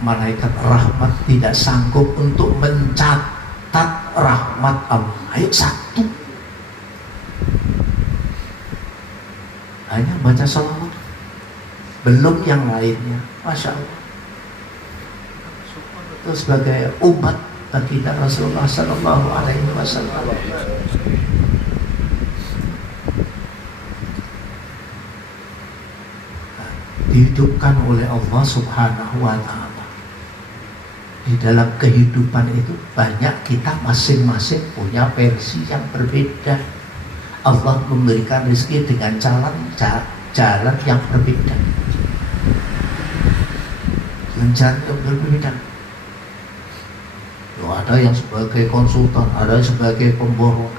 malaikat rahmat tidak sanggup untuk mencatat rahmat Allah. Ayo satu, hanya baca sholawat, belum yang lainnya. Masya Allah, itu sebagai umat baginda Rasulullah Sallallahu Alaihi Wasallam. Dihidupkan oleh Allah Subhanahu Wa Taala. Di dalam kehidupan itu banyak kita masing-masing punya versi yang berbeda. Allah memberikan rezeki dengan jalan yang berbeda. Dengan jalan yang berbeda. Ada yang sebagai konsultan, ada yang sebagai pemborong,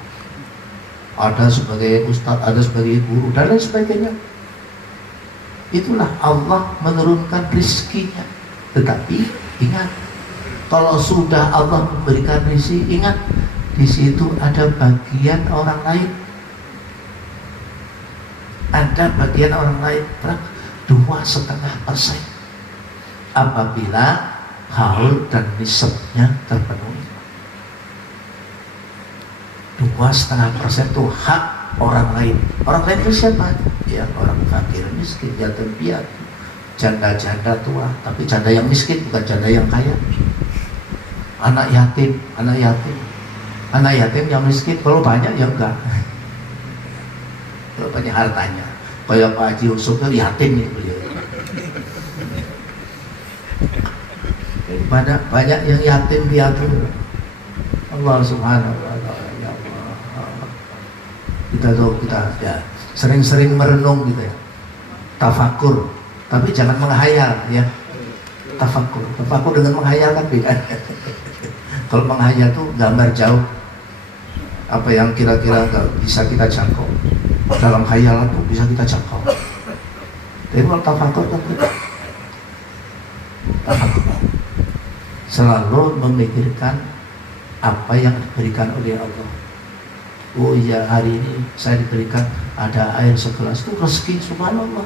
ada sebagai ustadz, ada sebagai guru, dan lain sebagainya. Itulah Allah menurunkan rizkinya. Tetapi ingat, kalau sudah Allah memberikan rezeki, ingat di situ ada bagian orang lain. Ada bagian orang lain, 2,5%. Apabila haul dan nisabnya terpenuhi. 2,5% itu hak orang lain. Orang lain itu siapa? Ya orang fakir, miskin, yatim piatu, janda-janda tua. Tapi janda yang miskin bukan janda yang kaya. Anak yatim yang miskin. Kalau banyak ya enggak. Kalau banyak hartanya, kayak Pak Haji Yusuf itu yatim itu beliau. Banyak yang yatim piatu. Allah Subhanahu Wa Taala, ya Allah. Kita ya sering-sering merenung gitu ya, tafakur, tapi jangan menghayal ya. Tafakur dengan menghayal kan beda. Kalau menghayal tuh gambar jauh, apa yang kira-kira nggak bisa kita jangkau, dalam khayalan tuh bisa kita jangkau. Tapi kalau tafakur kan tidak. Tafakur selalu memikirkan apa yang diberikan oleh Allah. Oh iya, hari ini saya diberikan ada air segelas, itu rezeki, subhanallah.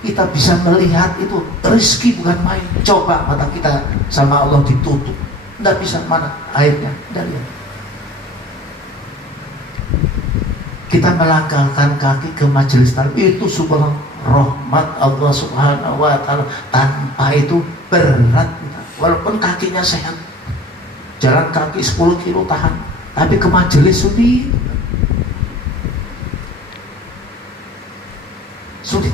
Kita bisa melihat itu rezeki bukan main. Coba mata kita sama Allah ditutup, tidak bisa, mana airnya, tidak lihat. Kita melangkahkan kaki ke majelis taklim, itu subhanallah, rahmat Allah Subhanahu Wa Taala. Tanpa itu berat kita. Walaupun kakinya sehat, jalan kaki 10 kilo tahan, Tapi ke majelis sulit. Sulit.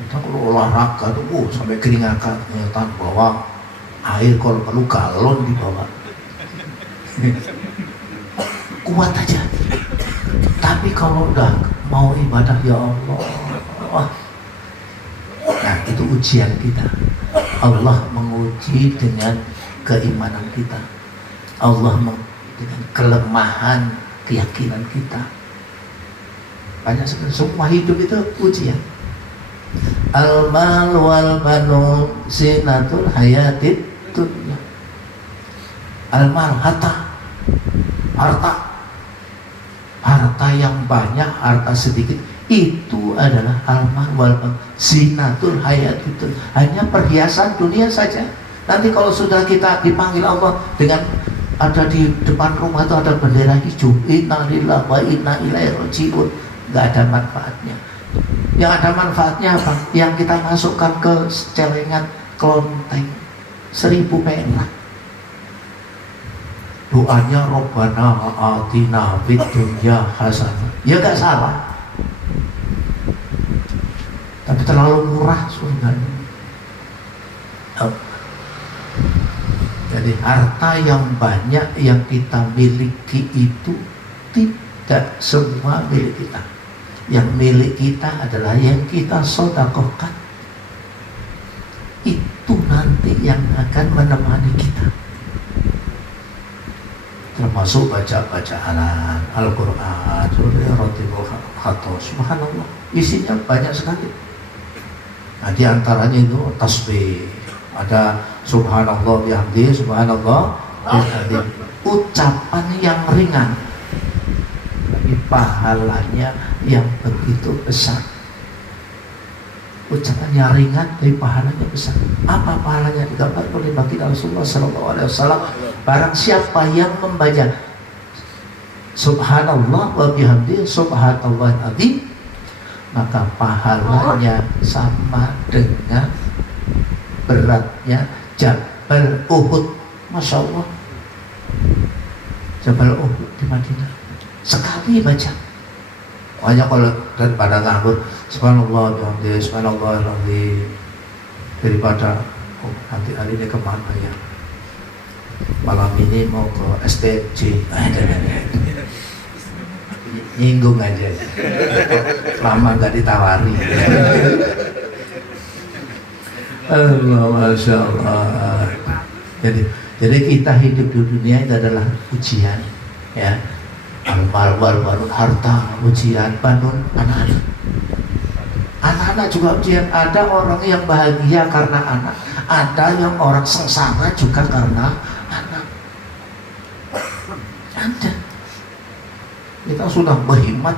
Kita kalau olahraga tuh sampai keringat kelihatan bawa air, kalau perlu galon dibawa. Kuat aja. Tapi kalau udah mau ibadah, ya Allah, nah itu ujian kita. Allah menguji dengan keimanan kita. Allah dengan kelemahan keyakinan kita. Banyak sekali. Semua hidup itu ujian. Al-mal wal banun zinatul hayatid dunya. Al-mal, harta yang banyak, harta sedikit, itu adalah al-mal wal banun zinatul hayatid dunya. Hanya perhiasan dunia saja. Nanti kalau sudah kita dipanggil Allah dengan ada di depan rumah itu ada bendera hijau, inna lillahi wa inna ilaihi raji'un, nggak ada manfaatnya. Yang ada manfaatnya apa? Yang kita masukkan ke celengan klonteng 1000 perak. Doanya Rabbana atina fid dunya hasanah. Ya nggak salah. Tapi terlalu murah surganya. Jadi harta yang banyak yang kita miliki itu tidak semua milik kita. Yang milik kita adalah yang kita sedekahkan. Itu nanti yang akan menemani kita. Termasuk bacaan Al-Quran, subhanallah, isinya banyak sekali. Nah, di antaranya itu tasbih, ada subhanallah bihamdi, subhanallah bihamdi. Ucapan yang ringan, tapi pahalanya yang begitu besar. Ucapan yang ringan tapi pahalanya besar. Apa pahalanya? Digambarkan oleh baginda Rasulullah SAW. Barang siapa yang membaca subhanallah wa bihamdi subhanallahil azim, maka pahalanya sama dengan beratnya Jabal Uhud. Masya Allah, Jabal Uhud di Madinah. Sekali baca. Makanya kalau daripada nganggur subhanallah bihamdi subhanallahil azim, daripada nanti hari ini kemana ya, malam ini mau ke STMJ, nyinggung aja, lama nggak ditawari. Allah, masya Allah. Jadi kita hidup di dunia itu adalah ujian, ya. Al-mal wal banun, harta ujian, banun anak-anak. Anak-anak juga ujian. Ada orang yang bahagia karena anak, ada yang orang sengsara juga karena anak. Ada. Kita sudah berhemat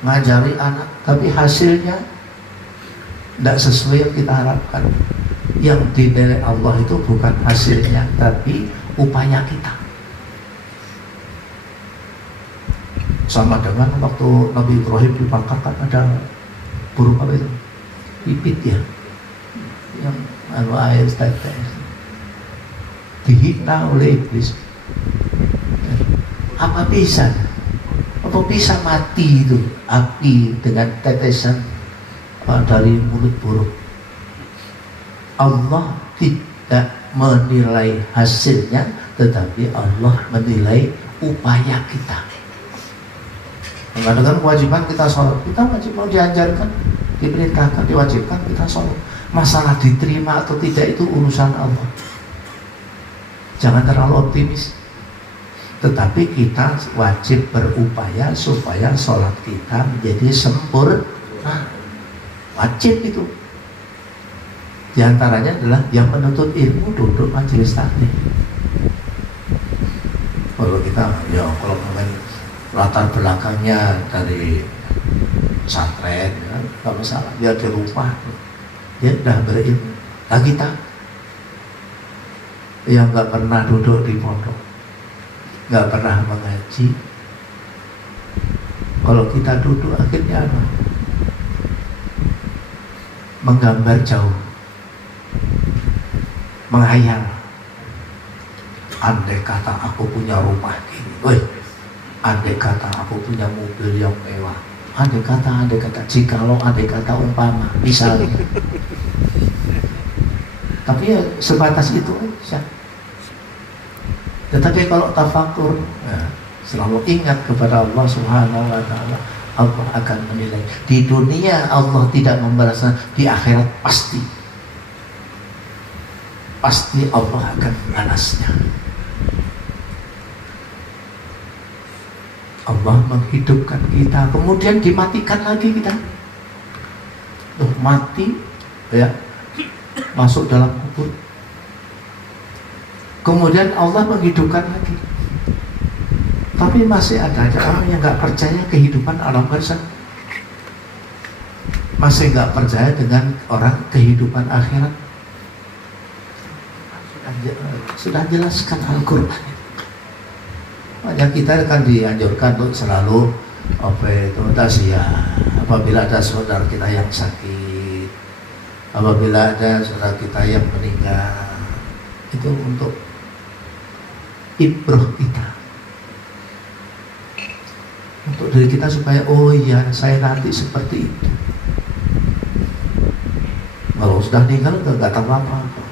ngajari anak, tapi hasilnya tidak sesuai yang kita harapkan. Yang dinilai Allah itu bukan hasilnya, tapi upaya kita. Sama dengan waktu Nabi Ibrahim dibakar, kan ada burung apa itu? Pipit ya, yang air tetes, dihina oleh iblis. Apa bisa mati itu api dengan tetesan dari mulut burung? Allah tidak menilai hasilnya, tetapi Allah menilai upaya kita. Dengan kewajiban kita sholat, kita wajib mau diajarkan, diperintahkan, diwajibkan kita sholat. Masalah diterima atau tidak itu urusan Allah. Jangan terlalu optimis. Tetapi kita wajib berupaya supaya sholat kita menjadi sempurna. Wajib itu. Di antaranya adalah yang menuntut ilmu duduk majelis taklim. Kalau kita, ya kalau latar belakangnya dari pesantren, ya, nggak masalah, dia di rumah, dia sudah berilmu. Nah kita yang nggak pernah duduk di pondok, nggak pernah mengaji, kalau kita duduk akhirnya apa? Menggambar jauh, menghayal. andai kata aku punya rumah gini, woi, andai kata aku punya mobil yang mewah, andai kata, jikalau, andai kata umpama, misalnya. Tapi ya sebatas itu aja. Tetapi kalau tafakur, ya, selalu ingat kepada Allah Subhanahu wa Ta'ala, Allah akan menilai. Di dunia Allah tidak membalasnya, di akhirat pasti Allah akan membalasnya. Allah menghidupkan kita, kemudian dimatikan lagi kita. Mati, ya, masuk dalam kubur. Kemudian Allah menghidupkan lagi. Tapi masih ada aja orang yang nggak percaya kehidupan alam barzakh, masih nggak percaya dengan orang kehidupan akhirat. Sudah jelaskan Al-Quran. Makanya kita akan dianjurkan untuk selalu tasya apabila ada saudara kita yang sakit, apabila ada saudara kita yang meninggal, itu untuk ibrah kita, untuk diri kita supaya oh iya saya nanti seperti itu. Kalau sudah meninggal nggak tahu apa-apa,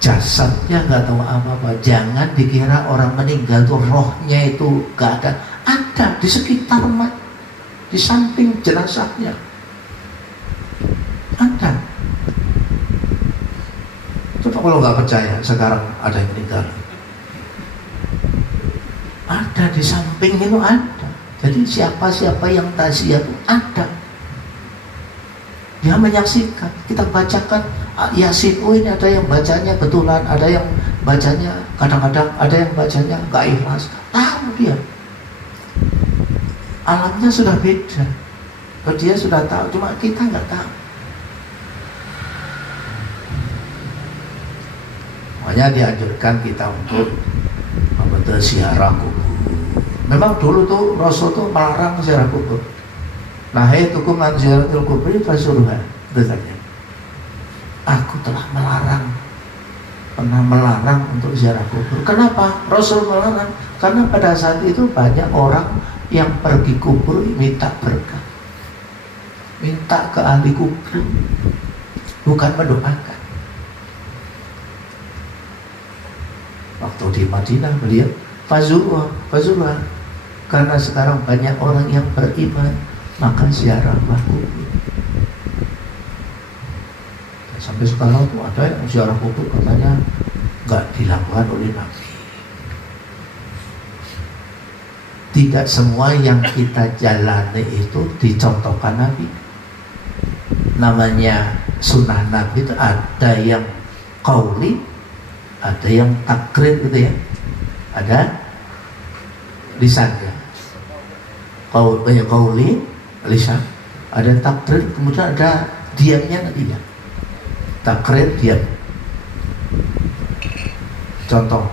jasadnya nggak tahu apa-apa. Jangan dikira orang meninggal itu rohnya itu nggak ada. Ada di sekitar di samping jenazahnya ada. Coba kalau nggak percaya, sekarang ada yang meninggal, ada di samping itu ada. Jadi siapa-siapa yang tasya itu ada. Dia menyaksikan. Kita bacakan Yasin, oh ini ada yang bacanya betulan, ada yang bacanya kadang-kadang, ada yang bacanya gak ikhlas. Tahu dia. Alamnya sudah beda. Dia sudah tahu, cuma kita nggak tahu. Makanya dianjurkan kita untuk ziarah kubur. Memang dulu tuh Rasul tuh melarang ziarah kubur. Nahaytukum an ziyaratil kubri fazurha. Katanya, aku telah pernah melarang untuk ziarah kubur. Kenapa Rasul melarang? Karena pada saat itu banyak orang yang pergi kubur minta berkah, minta ke ahli kubur, bukan mendoakan. Waktu di Madinah beliau fazurha, karena sekarang banyak orang yang beriman, maka ziarahlah kubur. Sampai sekarang tuh ada yang ziarah kubur katanya nggak dilakukan oleh Nabi. Tidak semua yang kita jalani itu dicontohkan Nabi. Namanya sunnah Nabi itu ada yang qauli, ada yang takrir gitu ya, ada lisannya. Qauli, lisan, ada takrir, kemudian ada diamnya nanti ya. Takrir, diam. Contoh,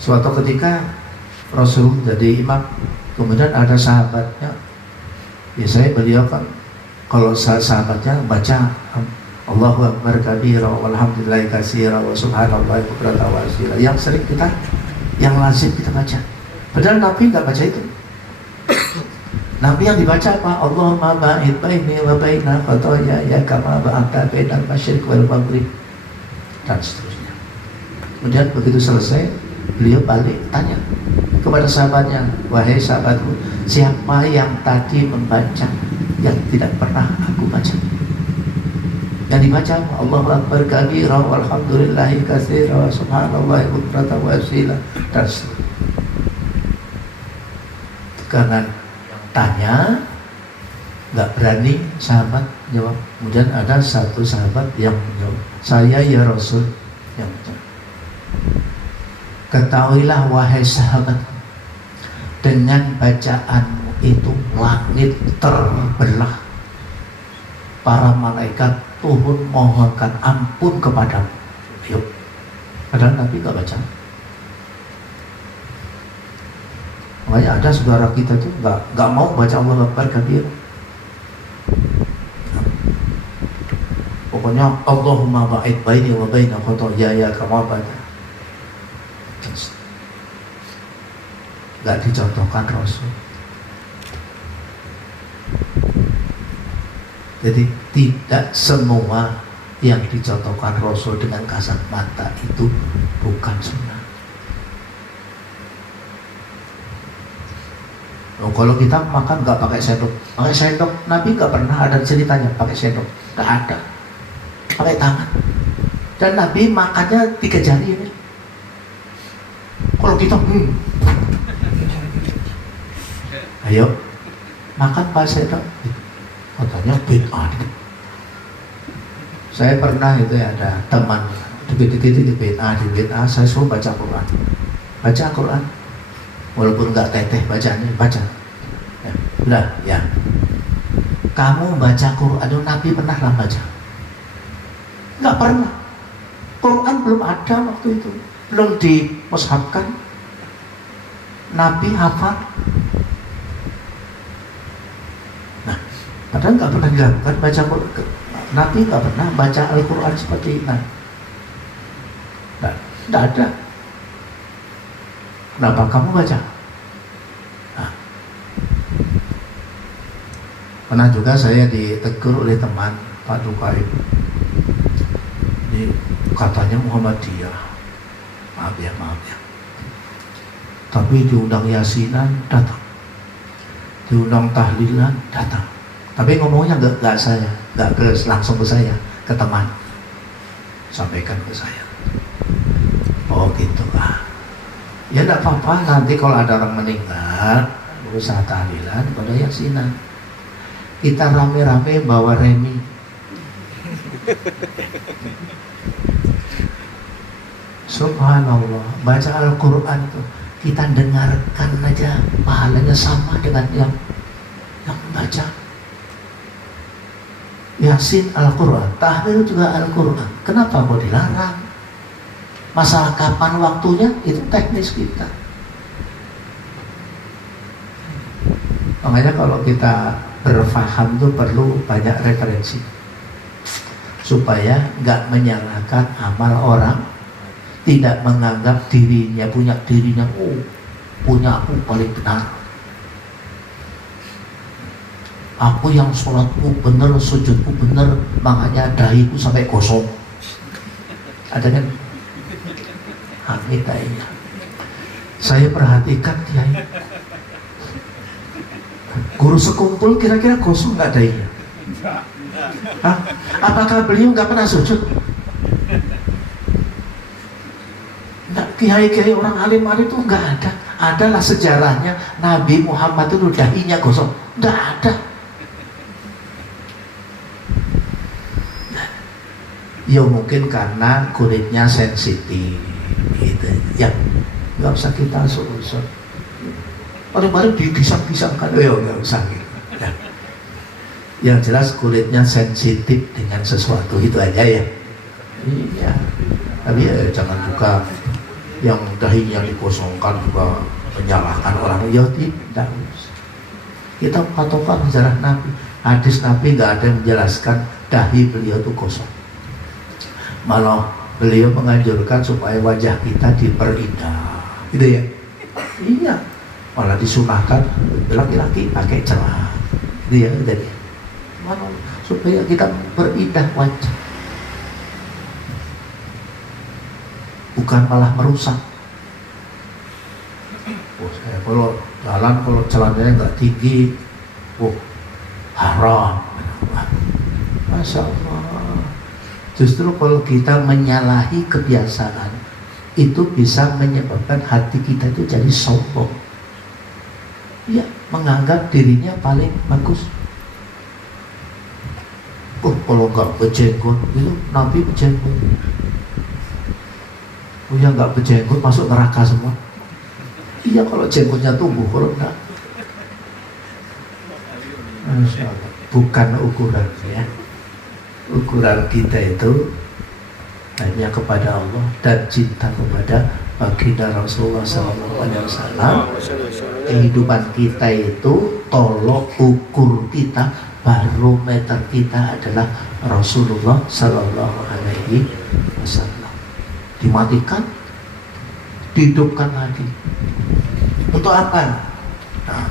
suatu ketika Rasul jadi imam, kemudian ada sahabatnya. Biasanya beliau kan kalau sahabatnya baca Allahu Akbar kabira walhamdulillahi katsira wa subhanallahi bukratan wa asila, yang sering kita, yang lazim kita baca. Padahal Nabi nggak baca itu. Nabi yang dibaca apa? Allahumma ba'id baini wa baina khataaya kama ba'adta bainal masyriq wal maghrib, dan seterusnya. Kemudian begitu selesai, beliau balik tanya kepada sahabatnya, wahai sahabatku, siapa yang tadi membaca yang tidak pernah aku baca? Yang dibaca Allahu Akbar kabira walhamdulillahi katsira wa subhanallahi bukratan wa asila, dan seterusnya. Karena tanya nggak berani sahabat jawab. Kemudian ada satu sahabat yang menjawab, saya ya Rasul, yang menjawab. Ketahuilah wahai sahabat, dengan bacaanmu itu langit terbelah, para malaikat turun mohonkan ampun kepadamu. Yuk. Padahal Nabi nggak baca. Makanya ada saudara kita tuh nggak mau baca Allahu Akbar kabir. Pokoknya Allahumma ba'id baini wa baina khataaya kama baca. nggak dicontohkan Rasul. Jadi tidak semua yang dicontohkan Rasul dengan kasat mata itu bukan sunnah. Kalau kita makan nggak pakai sendok, Nabi nggak pernah ada ceritanya pakai sendok, nggak ada, pakai tangan. Dan Nabi makannya 3 jari ini. Kalau kita, ayo makan pakai sendok, katanya bid'ah. Saya pernah itu ada teman dikit-dikit di bid'ah, saya suruh baca Quran. Walaupun nggak teteh bacanya, baca. Ya, udah, ya. Kamu baca Quran, Nabi pernah lah baca? Nggak pernah. Quran belum ada waktu itu, belum dimushafkan. Nabi hafal. Nah, padahal nggak pernah dilakukan baca Quran. Nabi nggak pernah baca Al-Quran seperti ini. Nah, nggak ada. Kenapa kamu baca? Nah. Pernah juga saya ditegur oleh teman Pak Dukaib. Ini katanya Muhammadiyah. Maaf ya. Tapi diundang Yasinan datang, diundang tahlilan datang. Tapi ngomongnya nggak saya, langsung ke saya, ke teman. Sampaikan ke saya. Oh gitu ah. Ya tidak apa-apa, nanti kalau ada orang meninggal usaha tahlilan pada Yasinan, kita rame-rame bawa remi. Subhanallah, baca Al-Quran itu kita dengarkan aja pahalanya sama dengan yang baca. Yasin Al-Quran, tahlil juga Al-Quran. Kenapa mau dilarang? Masalah kapan waktunya itu teknis kita. Makanya kalau kita berfaham itu perlu banyak referensi supaya nggak menyalahkan amal orang, tidak menganggap dirinya punya aku paling benar. Aku yang sholatku benar, sujudku benar, makanya dahiku sampai kosong. Ada kan? Amitainya. Saya perhatikan kiai. Guru sekumpul kira-kira kosong nggak dahinya? Hah? Apakah beliau nggak pernah sujud? Nggak, kiai-kiai orang alim-alim itu nggak ada. Adalah sejarahnya Nabi Muhammad itu dahinya kosong. Nggak ada. Ya mungkin karena kulitnya sensitif. Gitu. Ya nggak usah kita usah paling-paling dipisang-pisangkan, nggak usah gitu. Ya. Yang jelas kulitnya sensitif dengan sesuatu itu aja ya. Iya. Tapi ya jangan juga yang dahinya dikosongkan juga menyalahkan orang. Ya tidak. Kita patokan sejarah Nabi. Hadis Nabi nggak ada yang menjelaskan dahi beliau itu kosong. Malah beliau menganjurkan supaya wajah kita diperindah, gitu ya. Iya, malah disunahkan laki-laki pakai celana, gitu ya. Jadi, malah supaya kita berindah wajah, bukan malah merusak. Saya kalau jalan kalau celananya nggak tinggi, haram. Masya Allah. Justru kalau kita menyalahi kebiasaan itu bisa menyebabkan hati kita itu jadi sombong. Ya, menganggap dirinya paling bagus. Kalau nggak berjenggot, itu Nabi berjenggot. Yang nggak berjenggot masuk neraka semua. Iya, kalau jenggotnya tumbuh, kalau enggak, bukan ukuran ya. Ukuran kita itu hanya kepada Allah dan cinta kepada baginda Rasulullah SAW. Kehidupan kita itu tolok ukur kita, barometer kita adalah Rasulullah SAW. Dimatikan, dihidupkan lagi. Untuk apa? Nah,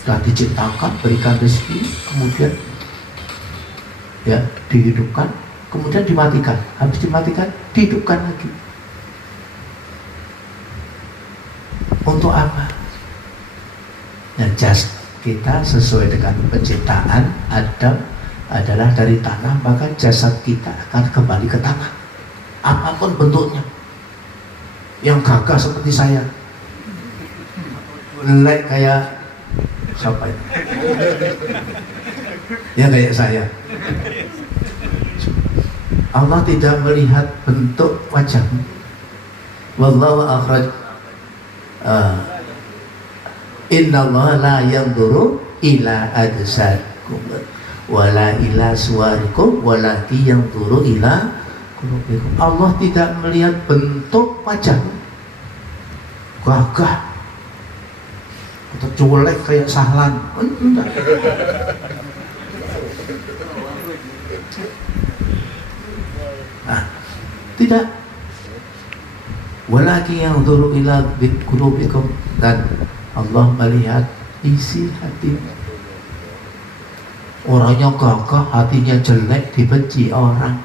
setelah diciptakan, berikan rezeki, kemudian ya dihidupkan, kemudian dimatikan. Habis dimatikan, dihidupkan lagi. Untuk apa? Nah, jasad kita sesuai dengan penciptaan Adam adalah dari tanah, maka jasad kita akan kembali ke tanah. Apapun bentuknya. Yang gagah seperti saya, lelek kayak siapa itu? Ya kayak saya. Allah tidak melihat bentuk wajahmu. Wallahu akhraj. Innallaha la yanzuru ila ajsadikum wala ila suwarikum walaki yanzuru ila qulubikum. Allah tidak melihat bentuk wajahmu, gagah atau cuek kayak sahlan. Enggak. Nah, tidak. Walaki yanzuru ila qulubikum, dan Allah melihat isi hati. Orangnya gagah, hatinya jelek, dibenci orang,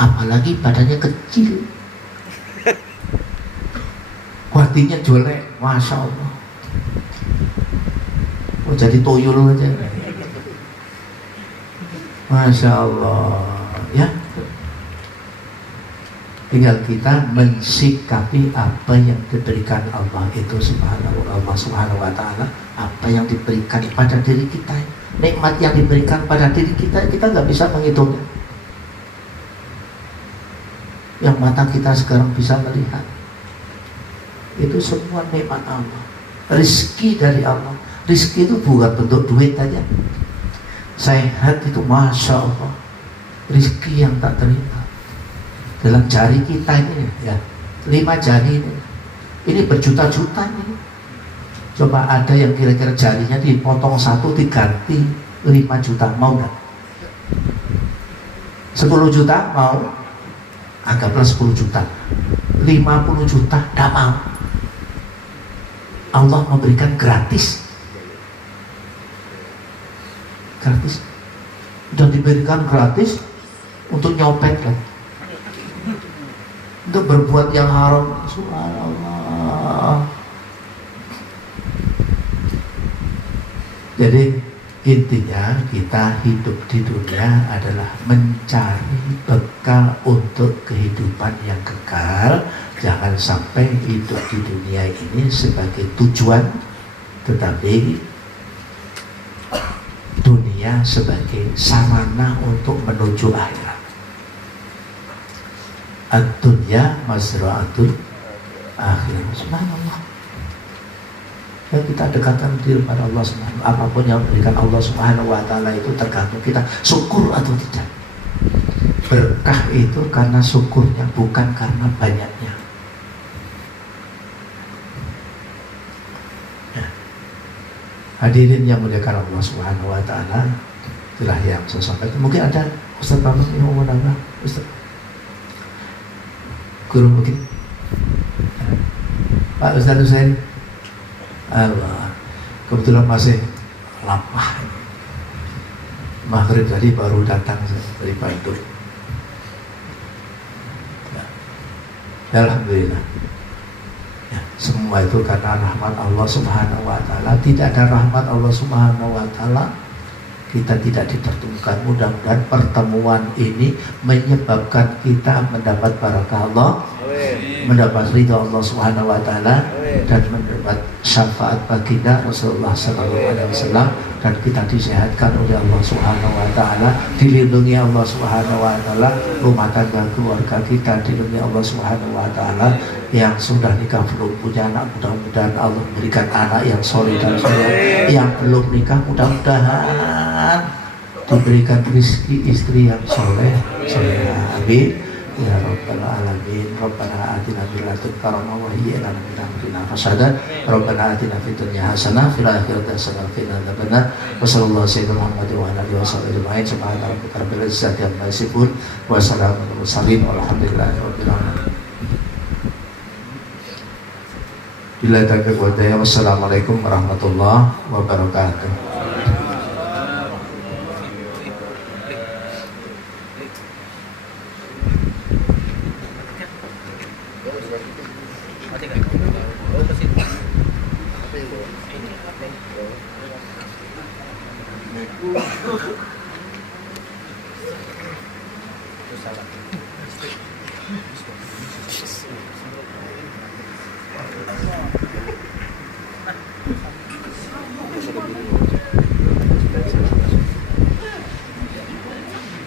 apalagi badannya kecil, hatinya jelek, masya Allah. Oh, jadi tuyul aja, masya Allah. Ya, tinggal kita mensikapi apa yang diberikan Allah itu subhanahu wa ta'ala, apa yang diberikan pada diri kita. Nikmat yang diberikan pada diri kita, kita nggak bisa menghitungnya. Yang mata kita sekarang bisa melihat, itu semua nikmat Allah. Rizki dari Allah. Rizki itu bukan bentuk duit aja. Sehat itu masya Allah, rizki yang tak terhingga. Dalam jari kita ini ya, 5 jari ini berjuta-juta ini. Coba ada yang kira-kira jarinya dipotong 1 diganti 5 juta, mau nggak? 10 juta mau? Anggaplah 10 juta, 50 juta tidak mau. Allah memberikan gratis. Gratis. Dan diberikan gratis untuk nyopet kan, untuk berbuat yang haram. Subhanallah. Jadi intinya kita hidup di dunia adalah mencari bekal untuk kehidupan yang kekal. Jangan sampai hidup di dunia ini sebagai tujuan, tetapi dunia sebagai sarana untuk menuju akhirat. Ad-dunya mazra'atul akhirah. Subhanallah. Ya, kita dekatkan diri pada Allah Subhanahu wa ta'ala. Apapun yang diberikan Allah Subhanahu wa ta'ala itu tergantung kita syukur atau tidak. Berkah itu karena syukurnya, bukan karena banyaknya. Ya. Hadirin yang muliakan Allah Subhanahu wa ta'ala, itulah yang saya sampaikan. Mungkin ada Ustaz Bambang yang mau menambah, Ustaz Guru mungkin, Pak Ustaz Husain. Allah, kebetulan masih lapar. Maghrib tadi baru datang dari Bandung. Ya, alhamdulillah. Ya, semua itu karena rahmat Allah Subhanahu wa ta'ala. Tidak ada rahmat Allah Subhanahu wa ta'ala, kita tidak dipertemukan. Mudah-mudahan pertemuan ini menyebabkan kita mendapat barakah Allah, mendapat ridha Allah Subhanahu wa ta'ala, dan mendapat syafaat baginda Rasulullah SAW, dan kita disehatkan oleh Allah Subhanahu wa ta'ala, dilindungi Allah Subhanahu wa ta'ala, rumah tangga keluarga kita dilindungi Allah Subhanahu wa ta'ala. Yang sudah nikah belum punya anak, mudah-mudahan Allah memberikan anak yang soleh dan soleh. Yang belum nikah, mudah-mudahan diberikan rezeki istri yang soleh. Amin ya rabbal alamin. Rabbana atina fid dunya hasanah wa hayyi lana min amrina rashada. Rabbana atina fid dunya hasanah fil akhirati hasanah wa qina adzabannar. Wa sallallahu alaihi wa alihi wasallam. Subhana rabbika rabbil izzati amma yasifun wa salamun alal mursalin walhamdulillahi rabbil alamin. Billahi taufiq wal hidayah. Wassalamualaikum warahmatullahi wabarakatuh. Terus salah.